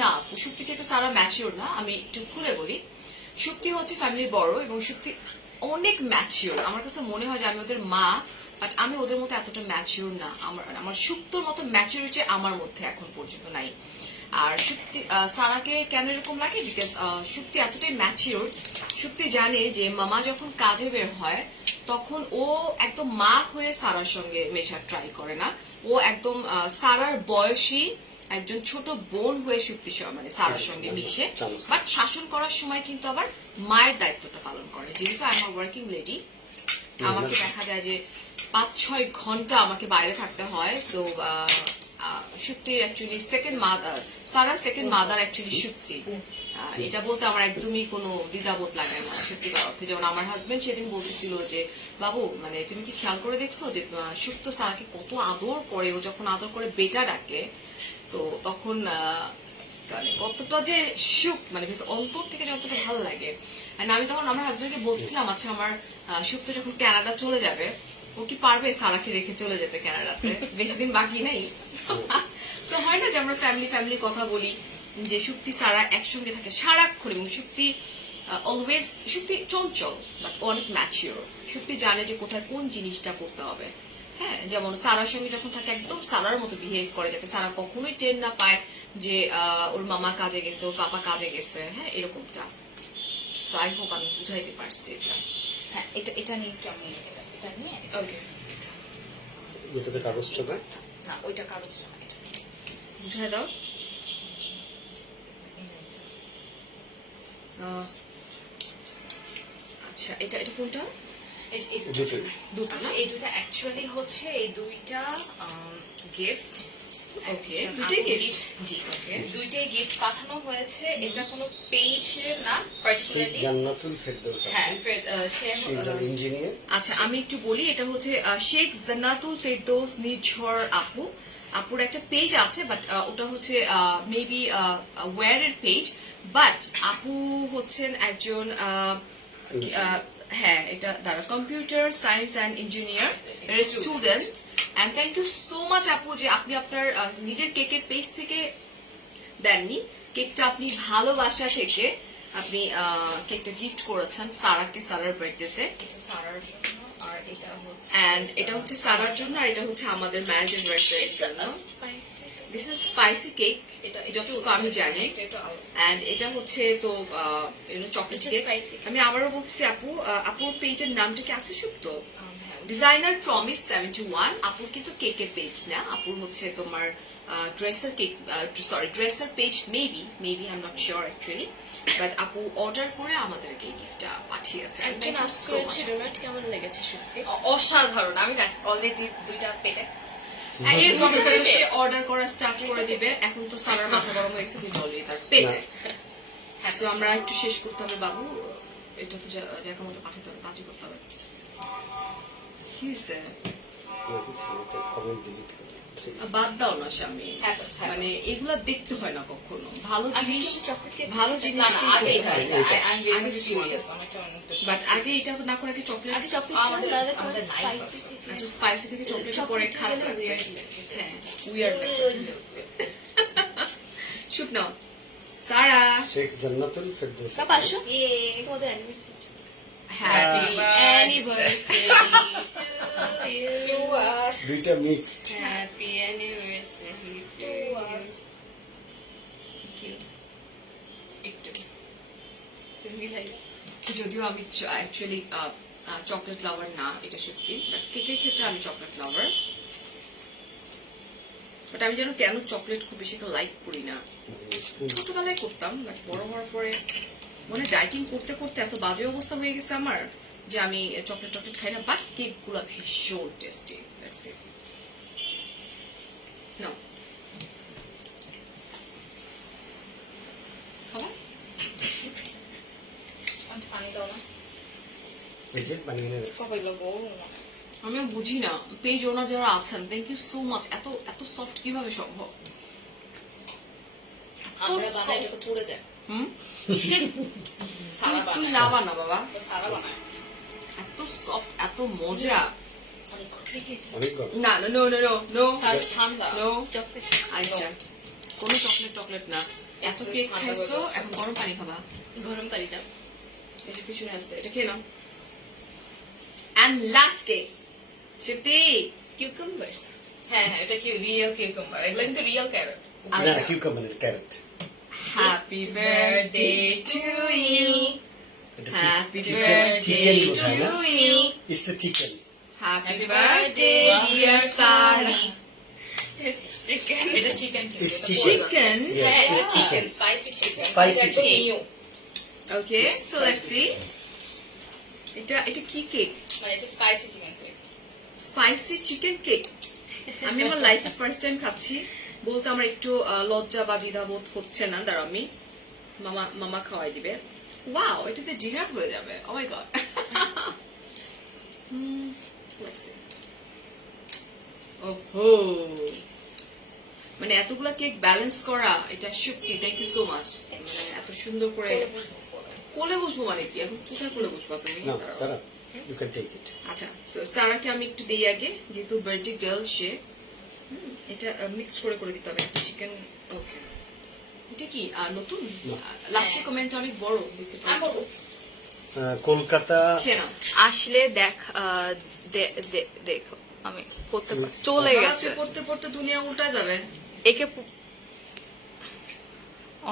না, সত্যি যেটা সারা ম্যাচিওর না, আমি একটু খুলে বলি। সত্যি হচ্ছে ফ্যামিলির বড়, এবং সত্যি অনেক ম্যাচিওর। আমার কাছে মনে হয় যে আমি ওদের মা, বাট আমি ওদের মতো এতটা ম্যাচিওর না। আমার সুক্তর মতো ম্যাচিউরিটি আমার মধ্যে এখন পর্যন্ত নাই। আর সুক্তি সারাকে কেন এরকম লাগে, বিকজ সুক্তি এতটাই ম্যাচিওর। সুক্তি জানে যে মামা যখন কাজে বের হয় তখন ও একদম মা হয়ে সারার সঙ্গে মেশার ট্রাই করে না। ও একদম সারার বয়সী একজন ছোট বোন হয়ে সুক্তি মানে সারার সঙ্গে মিশে, বাট শাসন করার সময় কিন্তু আবার মায়ের দায়িত্বটা পালন করে। যেহেতু আই এম ওয়ার্কিং লেডি, আমাকে দেখা যায় যে 5-6 ঘন্টা আমাকে বাইরে থাকতে হয়। সো সত্যি অ্যাকচুয়ালি সেকেন্ড মাদার, সারা সেকেন্ড মাদার অ্যাকচুয়ালি সত্যি। এটা বলতে আমার একদমই কোনো দ্বিধাবোধ লাগে না সত্যিকার অর্থে। যেমন আমার হাজবেন্ড সেদিন বলতেছিল যে বাবু, মানে তুমি কি খেয়াল করে দেখছো যে সুক্ত সারাকে কত আদর করে, ও যখন আদর করে বেটা ডাকে, তো তখন মানে কতটা যে সুখ, মানে অন্তর থেকে যতটা ভালো লাগে। আমি তখন আমার হাজবেন্ডকে বলছিলাম, আচ্ছা আমার সুক্ত যখন কানাডা চলে যাবে, ও কি পারবে সারাকে রেখে চলে যেতে কানাডাতে? বেশি দিন বাকি নেই। সো হয় না যে আমরা ফ্যামিলি কথা বলি, যে সুক্তি সারা একসঙ্গে থাকে সারাক্ষণ, এবং Surti always, Surti Chanchal but অনেক ম্যাচিওর। সুক্তি জানে যে কোথায় কোন জিনিসটা করতে হবে। হ্যাঁ, যেমন সারার সঙ্গে যখন থাকে একদম সারার মতো বিহেভ করে, যাতে সারা কখনোই টের না পায় যে ওর মামা কাজে গেছে, ওর পাপা কাজে গেছে, হ্যাঁ এরকমটা। সো আই হোপ আমি বুঝাইতে পারছি এটা। হ্যাঁ এটা নিয়ে একটু আমি এটা নিয়ে ওকে, এটাতে কাগজটা দেয়। না ওইটা কাগজটা না, এটা বুঝাই দাও। আচ্ছা, এটা কোনটা? দুটোই। দুটো না? এই দুইটা অ্যাকচুয়ালি হচ্ছে এই দুইটা গিফট। ওকে, দুটোই gift? জি ওকে। দুইটাই গিফট পাঠানো হয়েছে। এটা কোনো পেজের না শেখ পার্টিকুলারলি। জান্নাতুল ফেরদৌস। হ্যাঁ শি ইজ অ্যান ইঞ্জিনিয়ার। আচ্ছা, আমি একটু বলি, এটা হচ্ছে শেখ জান্নাতুল ফেরদৌস নির্ঝর আপুর একটা পেজ আছে, বাট ওটা হচ্ছে মেবি ওয়্যারের পেজ, বাট আপু হচ্ছেন একজন হ্যাঁ, এটা দ্বারা computer science and engineer student. And thank you so much আপু, যে আপনি আপনার নিজের কেকের পেজ থেকে দেননি, কেকটা আপনি ভালোবাসা থেকে আপনি কেকটা গিফট করেছেন সারাকে, সারার বার্থডেতে। এটা সারার জন্য, আর এটা হচ্ছে এন্ড এটা হচ্ছে সারার জন্য, আর এটা হচ্ছে আমাদের ম্যারেজ অ্যানিভার্সারির জন্য। Spicy. This is spicy cake এটা যতটুকু আমি জানি এটা এন্ড এটা হচ্ছে তো চকলেট It's কেক spicy. আমি আবারও বলছি আপুর পেজের নামটা কি আছে শুক্তো ডিজাইনার প্রমিস 71 আপুর কিন্তু কেকের পেজ না আপুর হচ্ছে তোমার dresser cake dresser page maybe I am not sure actually but আপু অর্ডার করে আমাদেরকে এই গিফটটা পাঠিয়েছে একজন আজ করেছে ডোনাট কেমন লেগেছে সত্যি অসাধারণ আমি অলরেডি 2টা পেটে এর মধ্যে সে অর্ডার করা স্টার্ট করে দিবে এখন তো সারার মাথা গরম হয়ে গেছে দুধ অলরেডি তার পেটে সো আমরা একটু শেষ করতে হবে বাবু এটা তো জায়গা মতো পাঠাতে হবে পার্টি করতে হবে কি হয়েছে কমেন্ট ডিলিট করে বাদ দাও না স্বামী Happens. মানে এগুলা দেখতে হয় না কখনো ভালো জিনিস চকলেট কেক ভালো না জিনিস না আগে এটা আই এম ভেরি আগে just কিউরিয়াস অনেকটা অনেক বাট আগে এটা না করে আগে চকলেট আগে চকলেট আমাদের- তাহলে আমাদের তোমার knife স্পাইসি আছে। আচ্ছা স্পাইসি থেকে চকলেট পরে চকলেট খারাপ গেলে লাগবে weird লাগে। হ্যাঁ উইয়ার্ড লাগবে শুট নাও সারা শেখ জান্নাতুল ফেরদৌস সব আসো ইয়ে তোমাদের anniversary happy anniversary to you দুইটা mixed happy anniversary to us একটু যদিও আমি অ্যাকচুয়ালি চকলেট লাভার না এটা সত্যি বাট কেকের ক্ষেত্রে আমি চকলেট লাভার বাট আমি যেন কেন চকলেট খুব বেশি একটা লাইক করি না ছোটবেলায় করতাম বাট বড় হওয়ার পরে মনে ডাইটিং করতে করতে এত বাজে অবস্থা হয়ে গেছে আমার যে আমি চকলেট খাই না বাট কেক গুলা ভীষণ টেস্টি দ্যাটস ইট নাও খাও অনেক পানি দাও না এই যে বানিয়ে নিয়ে রাখছি। সবাই লোক গরম মনে আমিও বুঝি না পেজ ওনার যারা আছেন থ্যাংক ইউ সো মাচ এত সফট কিভাবে সম্ভব আমরা soft. বানাই এটা তো পুড়ে যায় হুম সারা তুই বানায় না বানা বাবা সারা বানায় এত সফট এত মজা অনেক অনেক গরম না না নো নো নো নো সারা ঠান্ডা নো চকলেট আইটা কোনো চকলেট না এত Excess কেক ঠান্ডা খাইছো হয়ে যাচ্ছে। এখন গরম পানি খাবা গরম পানি দাও এই যে পিছনে আছে এটা খেয়ে নাও এন্ড লাস্ট কেক শিপ্তি কিউকাম্বারস হ্যাঁ হ্যাঁ এটা কি রিয়েল কিউকাম্বার এগুলো কিন্তু রিয়েল ক্যারট না আচ্ছা কিউকাম্বারের carrot happy birthday to you এটা হ্যাপি চিকেন বার্থডে বোঝায় টু না you it's a chicken happy birthday dear Sara chicken এটা চিকেন It's চিকেন হ্যাঁ Yes, এটা it's chicken chicken. Spicy chicken Spicy chicken. Okay so let's see এটা কি cake মানে এটা spicy chicken spicy chicken cake আমি আমার লাইফে ফার্স্ট টাইম খাচ্ছি বলতে আমার একটু লজ্জা বা দ্বিধাবোধ হচ্ছে না দাঁড়াও আমি মামা খাওয়াই দিবে ওয়াও এটাতে ডিনার হয়ে যাবে ও মাই গড ওহো মানে এতগুলা কেক ব্যালেন্স করা এটা সত্যি থ্যাংক ইউ সো মাচ মানে এত সুন্দর করে কোলে বসবো মানে কি এখন কোথায় কোলে বসবা তুমি না সারা ইউ ক্যান টেক ইট আচ্ছা সো সারাকে আমি একটু দিই আগে যেহেতু বার্থডে গার্ল সে এটা মিক্স করে দিতে হবে একটা চিকেন ওকে এটা কি নতুন লাস্টের কমেন্ট অনেক বড় দেখতে পাবো কলকাতা খেয়ে নাও আসলে দেখো আমি করতে পারি চলে গেছে পড়তে পড়তে দুনিয়া উল্টা যাবে একে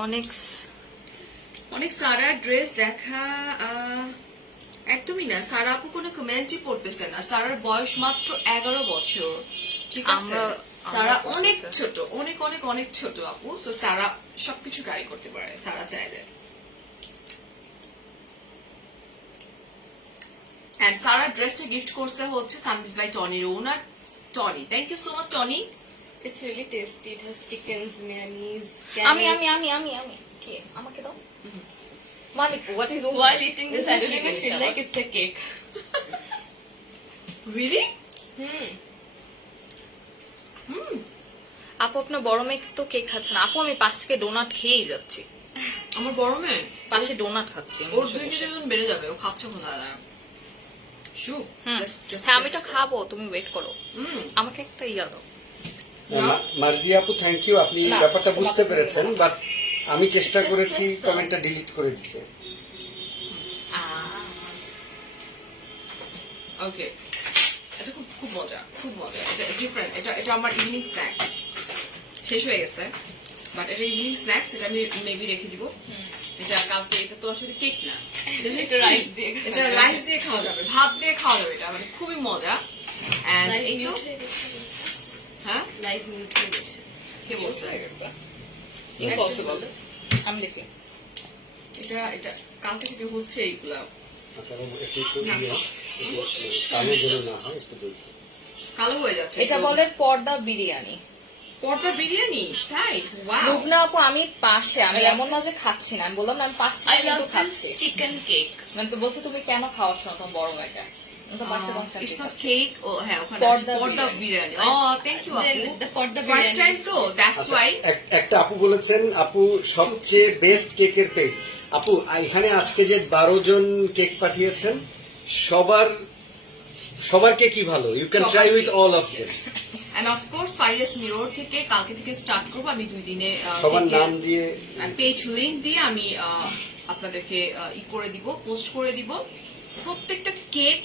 অনেক অনেক সারা ড্রেস দেখা একদমই না সারা আপু কোনো কমেন্টই পড়তেছে না সারার বয়স মাত্র 11 বছর ঠিক আছে সারা অনেক ছোট অনেক অনেক অনেক ছোট আপু সো সারা সবকিছু ক্যারি করতে পারে সারা চাইলে এন্ড সারা ড্রেসটা গিফট করছে হচ্ছে সানবিস বাই টনির owner Tony thank you so much Tony It's really tasty. It has chickens, mayonnaise, আমি carrots. কি আমাকে দাও মালিক what is While eating this, I don't even feel like it's a cake. Really আপু আপনার বড় মেয়ে তো কেক খাচ্ছে না আপু আমি পাশ থেকে ডোনাট খেয়েই যাচ্ছি আমার বড় মেয়ে পাশে ডোনাট খাচ্ছি আমি ওর বসে 2 বসে। কেজি বেড়ে যাবে ও খাচ্ছে কোথায় শু হুম। হ্যাঁ আমি তো খাবো তুমি ওয়েট করো আমাকে একটা ইয়া দাও মার্জি আপু থ্যাংক ইউ আপনি ব্যাপারটা বুঝতে পেরেছেন বাট আমি চেষ্টা করেছি কমেন্টটা ডিলিট করে দিতে ওকে এটা খুব খুব মজা এটা ডিফারেন্ট এটা আমার ইভিনিং স্ন্যাক শেষ হয়ে গেছে, বাট এটা ইভিনিং স্ন্যাক্স, এটা আমি মেবি রেখে দিব। এটা কালকে, এটা তো আসলে কেক না, এটা rice দিয়ে খাওয়া এটা রাইস দিয়ে খাওয়া যাবে, ভাত দিয়ে খাওয়া যাবে, এটা মানে খুবই মজা। এন্ড Live এই তো, mute হয়ে গেছে। হ্যাঁ Live mute হয়ে গেছে। কে বলছে? ইম্পসিবল। আমি দেখি এটা এটা কাল থেকে হচ্ছে এইগুলা, আচ্ছা একটু একটু দিয়ে কালো যেন না হয় একটু দেখি। কালো হয়ে যাচ্ছে। এটা So, বলে পর্দা বিরিয়ানি। পর্দা বিরিয়ানি, তাই? ওয়াও, লুবনা আপু আমি পাশে, আমি এমন না যে খাচ্ছি না, আমি বললাম না আমি পাশে I কিন্তু love খাচ্ছি। this chicken cake. মানে তো বলছো তুমি কেন খাওয়াচ্ছ না তোমার বড় ভাইটা, আমি তো পাশে ইটস নট কেক। ও হ্যাঁ, ওখানে পর্দা আছে, পর্দা বিরিয়ানি। ও থ্যাংক ইউ আপু, The porta first time biryani. তো, দ্যাটস আচ্ছা, ওয়াই। একটা আপু বলেছেন আপু সবচেয়ে বেস্ট কেকের পেজ। আপু এখানে আজকে যে 12 জন কেক পাঠিয়েছেন সবার কেকই ভালো, you can try with all of this. And of course Faria's mirror থেকে কালকে থেকে স্টার্ট করব আমি 2 দিনে। সবার নাম দিয়ে পেজ লিংক দিয়ে আমি আপনাদেরকে ই করে দিব, পোস্ট করে দিব। প্রত্যেকটা কেক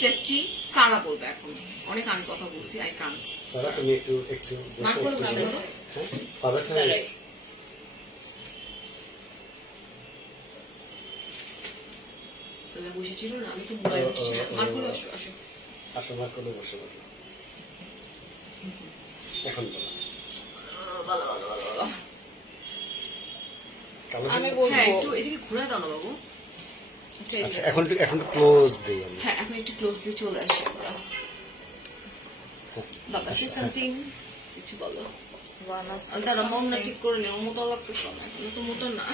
টেস্টি সারা বলবে। এখন অনেক আমি কথা বলছি, আই কান্ট। সারা তুমি একটু একটু বসো, মার্কগুলো একটু ভালো বসো। তো? হ্যাঁ, পাবে The খাবে? rice. তোমরা বসেছিল না, আমি তো মুড়াই বসেছিলাম। মার্কগুলো আসো আসো। আসো মার্কলে বসে বলো। এখন বলো। ভালো ভালো ভালো ভালো। কালো আমি হয়ে বলবো হ্যাঁ, একটু এদিকে ঘুরে দাও না বাবু। যাচ্ছে? আচ্ছা এখন একটু ক্লোজ দেই আমি। হ্যাঁ, এখন একটু ক্লোজলি চলে আসি আমরা। বাবা সে সামথিং, কিছু বলো। দাঁড়া, মনটা ঠিক করে নিও, মোটা লাগতেছে না, এখন তো মোটা না।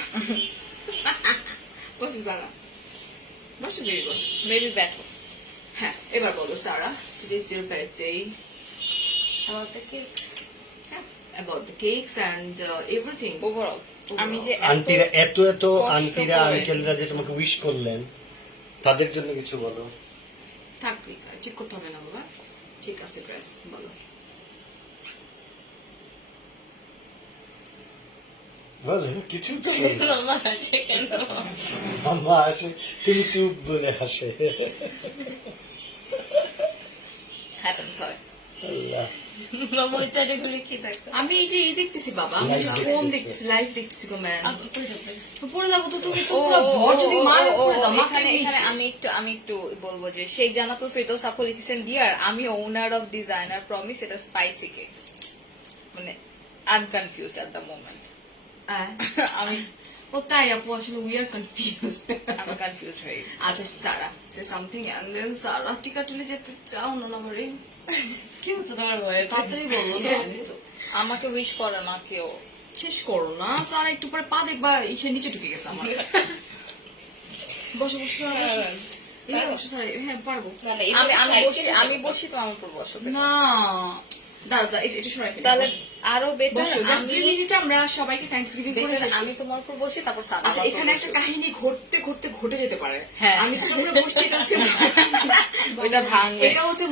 বসে সারা, বসে বেবি বসে। Baby batter. হ্যাঁ, এবার বলো সারা, today is your birthday. About the cakes. Yeah, about the cakes and everything. Overall আমি যে আন্টিরা এত এত কষ্ট আন্টিরা করে আঙ্কেলরা যে তোমাকে উইশ করলেন তাদের জন্য কিছু বলো। থাক, ঠিক করতে হবে না বাবা, ঠিক আছে প্রেস বলো। বলো কিছু তো বলো। মামা আছে কেন? মামা আসে তুমি চুপ বলে হাসে। হ্যাপেন্স হয়। আল্লাহ, মামা ওই সাইডে ঘুরে কি দেখো? আমি এই যে দেখতেছি বাবা, আমি Live ফোন দেখতেছে। দেখতেছি, লাইভ দেখতেছি গো ম্যান। আপু কই যাবে? পড়ে যাবো তো, তুমি তো পুরো ভর যদি মার পড়ে দাও, মাথায় এখানে নিয়ে এখানে আমি একটু বলবো যে সেই জানাতুল ফেরদৌস আপু লিখেছেন ডিয়ার আমি ওনার অফ ডিজাইনার প্রমিস এটা স্পাইসি কেক, মানে I am confused at the moment. আমি ও তাই আপু, আসলে উই আর কনফিউজ। আমি কনফিউজ হয়ে গেছি। আচ্ছা সারা সে সামথিং এন্ড দেন সারা টিকা তুলে যেতে চাও না বাড়ি, কি হচ্ছে তোমার ভয়ে? তাড়াতাড়ি বলো না। আমি তো আমাকে উইশ করে না কেউ। শেষ করো না সারা, একটু পরে পা দেখবা সে নিচে ঢুকে গেছে আমার। বসো বসো সারা, বসো। এই বসো সারা, হ্যাঁ পারবো। আমি বসি তো আমার উপর বসো। না দাদা, এটা সরাই ফেলি। তাহলে আরো বেটার বসো, জাস্ট 2 মিনিট আমরা সবাইকে থ্যাঙ্কস গিভিং করে শেষ করি। আমি তোমার উপর বসি তারপর সাদা। আচ্ছা, এখানে একটা কাহিনী ঘটতে ঘটতে ঘটে যেতে পারে। হ্যাঁ। আমি তো পুরো বসছি, এটা হচ্ছে ওইটা ভাঙবে। এটা হচ্ছে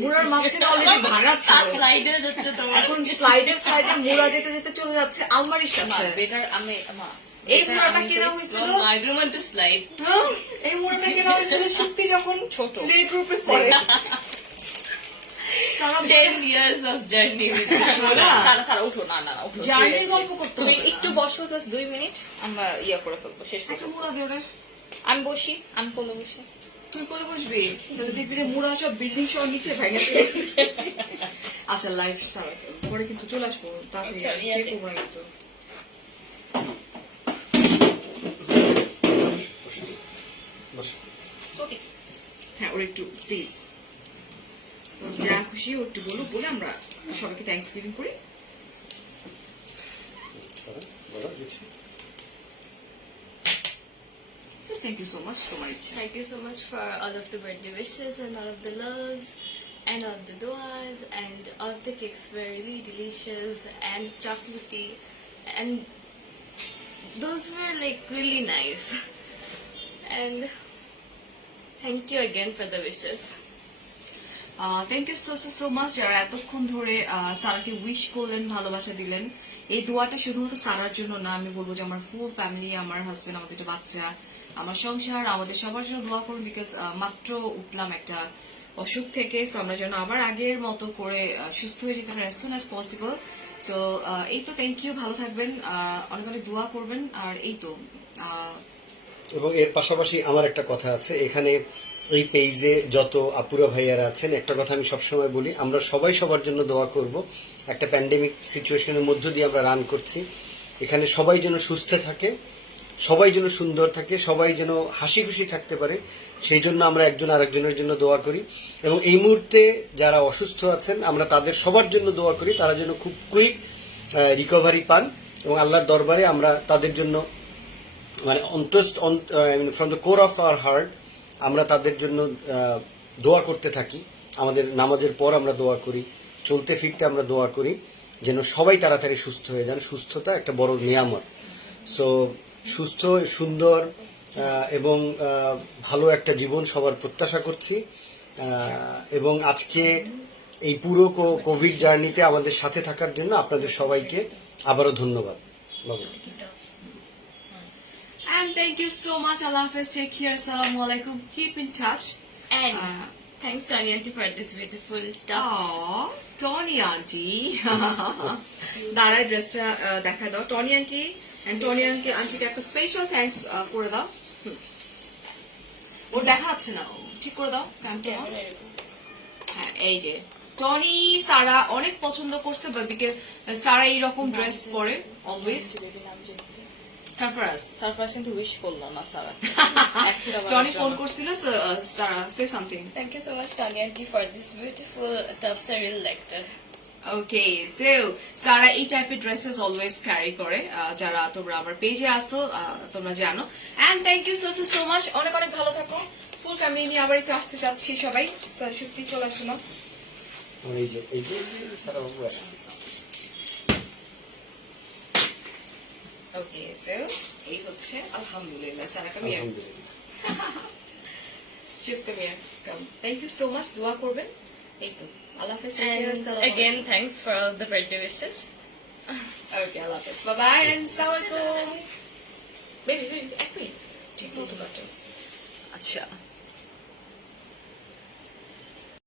মুড়ার মাঝখানে অলরেডি ভাঙা ছিল, স্লাইডে যাচ্ছে তোমার। এখন স্লাইডে মুড়া যেতে যেতে চলে যাচ্ছে আলমারির সাথে। বেটার আমি এই মুড়াটা কেনা হয়েছিল, I don't want to slide. হ্যাঁ, এই মুড়াটা কেনা হয়েছিল সত্যি যখন ছোট। প্লে গ্রুপে পড়ে। সারা 10 years of journey with this. সারা উঠো না উঠো। জার্নির Seriously. গল্প করতে তুমি হবে না। একটু বসো, জাস্ট 2 মিনিট আমরা করে ফেলবো, শেষ একটা করবো। মুড়া দিয়ে ওরে, আমি বসি, আমি কোলে বসি। তুই করে বসবি, তাহলে দেখবি যে মুড়া সব বিল্ডিং সহ নিচে ভেঙে ফেলেছে। আচ্ছা লাইফ সারা পরে কিন্তু চলে আসবো তাড়াতাড়ি, আচ্ছা, স্টে ইয়াতে। করবো না কিন্তু। বসো। হ্যাঁ, ওর একটু প্লিজ, যা খুশি ও একটু বলুক, বলে আমরা সবাইকে থ্যাঙ্কস গিভিং করি। সারা, বলো কিছু। Just thank you so much তোমার ইচ্ছা। Thank you so much for all of the birthday wishes and all of the loves and all of the duas, and all of the cakes were really delicious and chocolatey, and those were like really nice. And thank you again for the wishes. Thank you so much যারা এতক্ষণ ধরে সারাকে wish করলেন, ভালোবাসা দিলেন। এই দোয়াটা শুধুমাত্র সারার জন্য না, আমি বলবো যে আমার ফুল ফ্যামিলি, আমার হাজবেন্ড, আমার 2টা বাচ্চা, আমার সংসার, আমাদের সবার জন্য দোয়া করুন। বিকজ মাত্র উঠলাম একটা অসুখ থেকে, সো আমরা যেন আবার আগের মতো করে সুস্থ হয়ে যেতে পারি as soon as possible, so এই তো, থ্যাংক ইউ, ভালো থাকবেন, অনেক অনেক দোয়া করবেন। আর এই তো এবং এর পাশাপাশি আমার একটা কথা আছে, এখানে এই পেজে যত আপুরা ভাইয়ারা আছেন, একটা কথা আমি সবসময় বলি, আমরা সবাই সবার জন্য দোয়া করব। একটা প্যান্ডেমিক সিচুয়েশনের মধ্য দিয়ে আমরা রান করছি, এখানে সবাই যেন সুস্থ থাকে, সবাই যেন সুন্দর থাকে, সবাই যেন হাসি খুশি থাকতে পারে, সেই জন্য আমরা একজন আরেকজনের জন্য দোয়া করি। এবং এই মুহূর্তে যারা অসুস্থ আছেন, আমরা তাদের সবার জন্য দোয়া করি, তারা যেন খুব কুইক রিকভারি পান। এবং আল্লাহর দরবারে আমরা তাদের জন্য মানে from the core of our heart আমরা তাদের জন্য দোয়া করতে থাকি। আমাদের নামাজের পর আমরা দোয়া করি, চলতে ফিরতে আমরা দোয়া করি, যেন সবাই তাড়াতাড়ি সুস্থ হয়ে যান। সুস্থতা একটা বড় নিয়ামত। সো সুস্থ, সুন্দর এবং ভালো একটা জীবন সবার প্রত্যাশা করছি। এবং আজকে এই পুরো কোভিড জার্নিতে আমাদের সাথে থাকার জন্য আপনাদের সবাইকে আবারও ধন্যবাদ। বাবু। and thank you so much. Allah Hafiz, take care, assalamu alaikum, keep in touch. And thanks Tony auntie for this beautiful tops. Aww, Tony auntie. দাঁড়ায় ড্রেসটা দেখা দাও টনি আন্টি, এন্ড টনি আন্টিকে একটা স্পেশাল থ্যাঙ্কস করে দাও। ওর দেখা যাচ্ছে না, ঠিক করে দাও ক্যাম্পটা। হ্যাঁ, এই যে টনি সারা অনেক পছন্দ করছে, বিকজ সারা এইরকম ড্রেস পরে অলওয়েজ। সারফরাজ সারপ্রাইজ কিন্তু উইশ করলো না সারা। টনি ফোন করছিল, সারা সে something. Thank you so much, Tony auntie, for this beautiful tops. I really liked it. Okay, so Sara এই টাইপের ড্রেসেস অলওয়েজ ক্যারি করে, যারা তোমরা আমার পেজে আসো তোমরা জানো। And thank you so so much, অনেক অনেক ভালো থাকো। ফুল ফ্যামিলি নিয়ে আবার একটু আসতে চাচ্ছি সবাই, সত্যি চলে আসো না। এই যে সারা বাবু আসছে। ওকে, সো এই হচ্ছে আলহামদুলিল্লাহ। Sara come here, shift come here, come. Thank you so much, দোয়া করবেন। এই তো, আল্লাহ হাফেজ, And again, thanks for all the birthday wishes. ওকে, আল্লাহ হাফেজ, বাই বাই, এন্ড আসসালামু আলাইকুম। বেবি এক মিনিট, ঠিক মতো কাটো। আচ্ছা।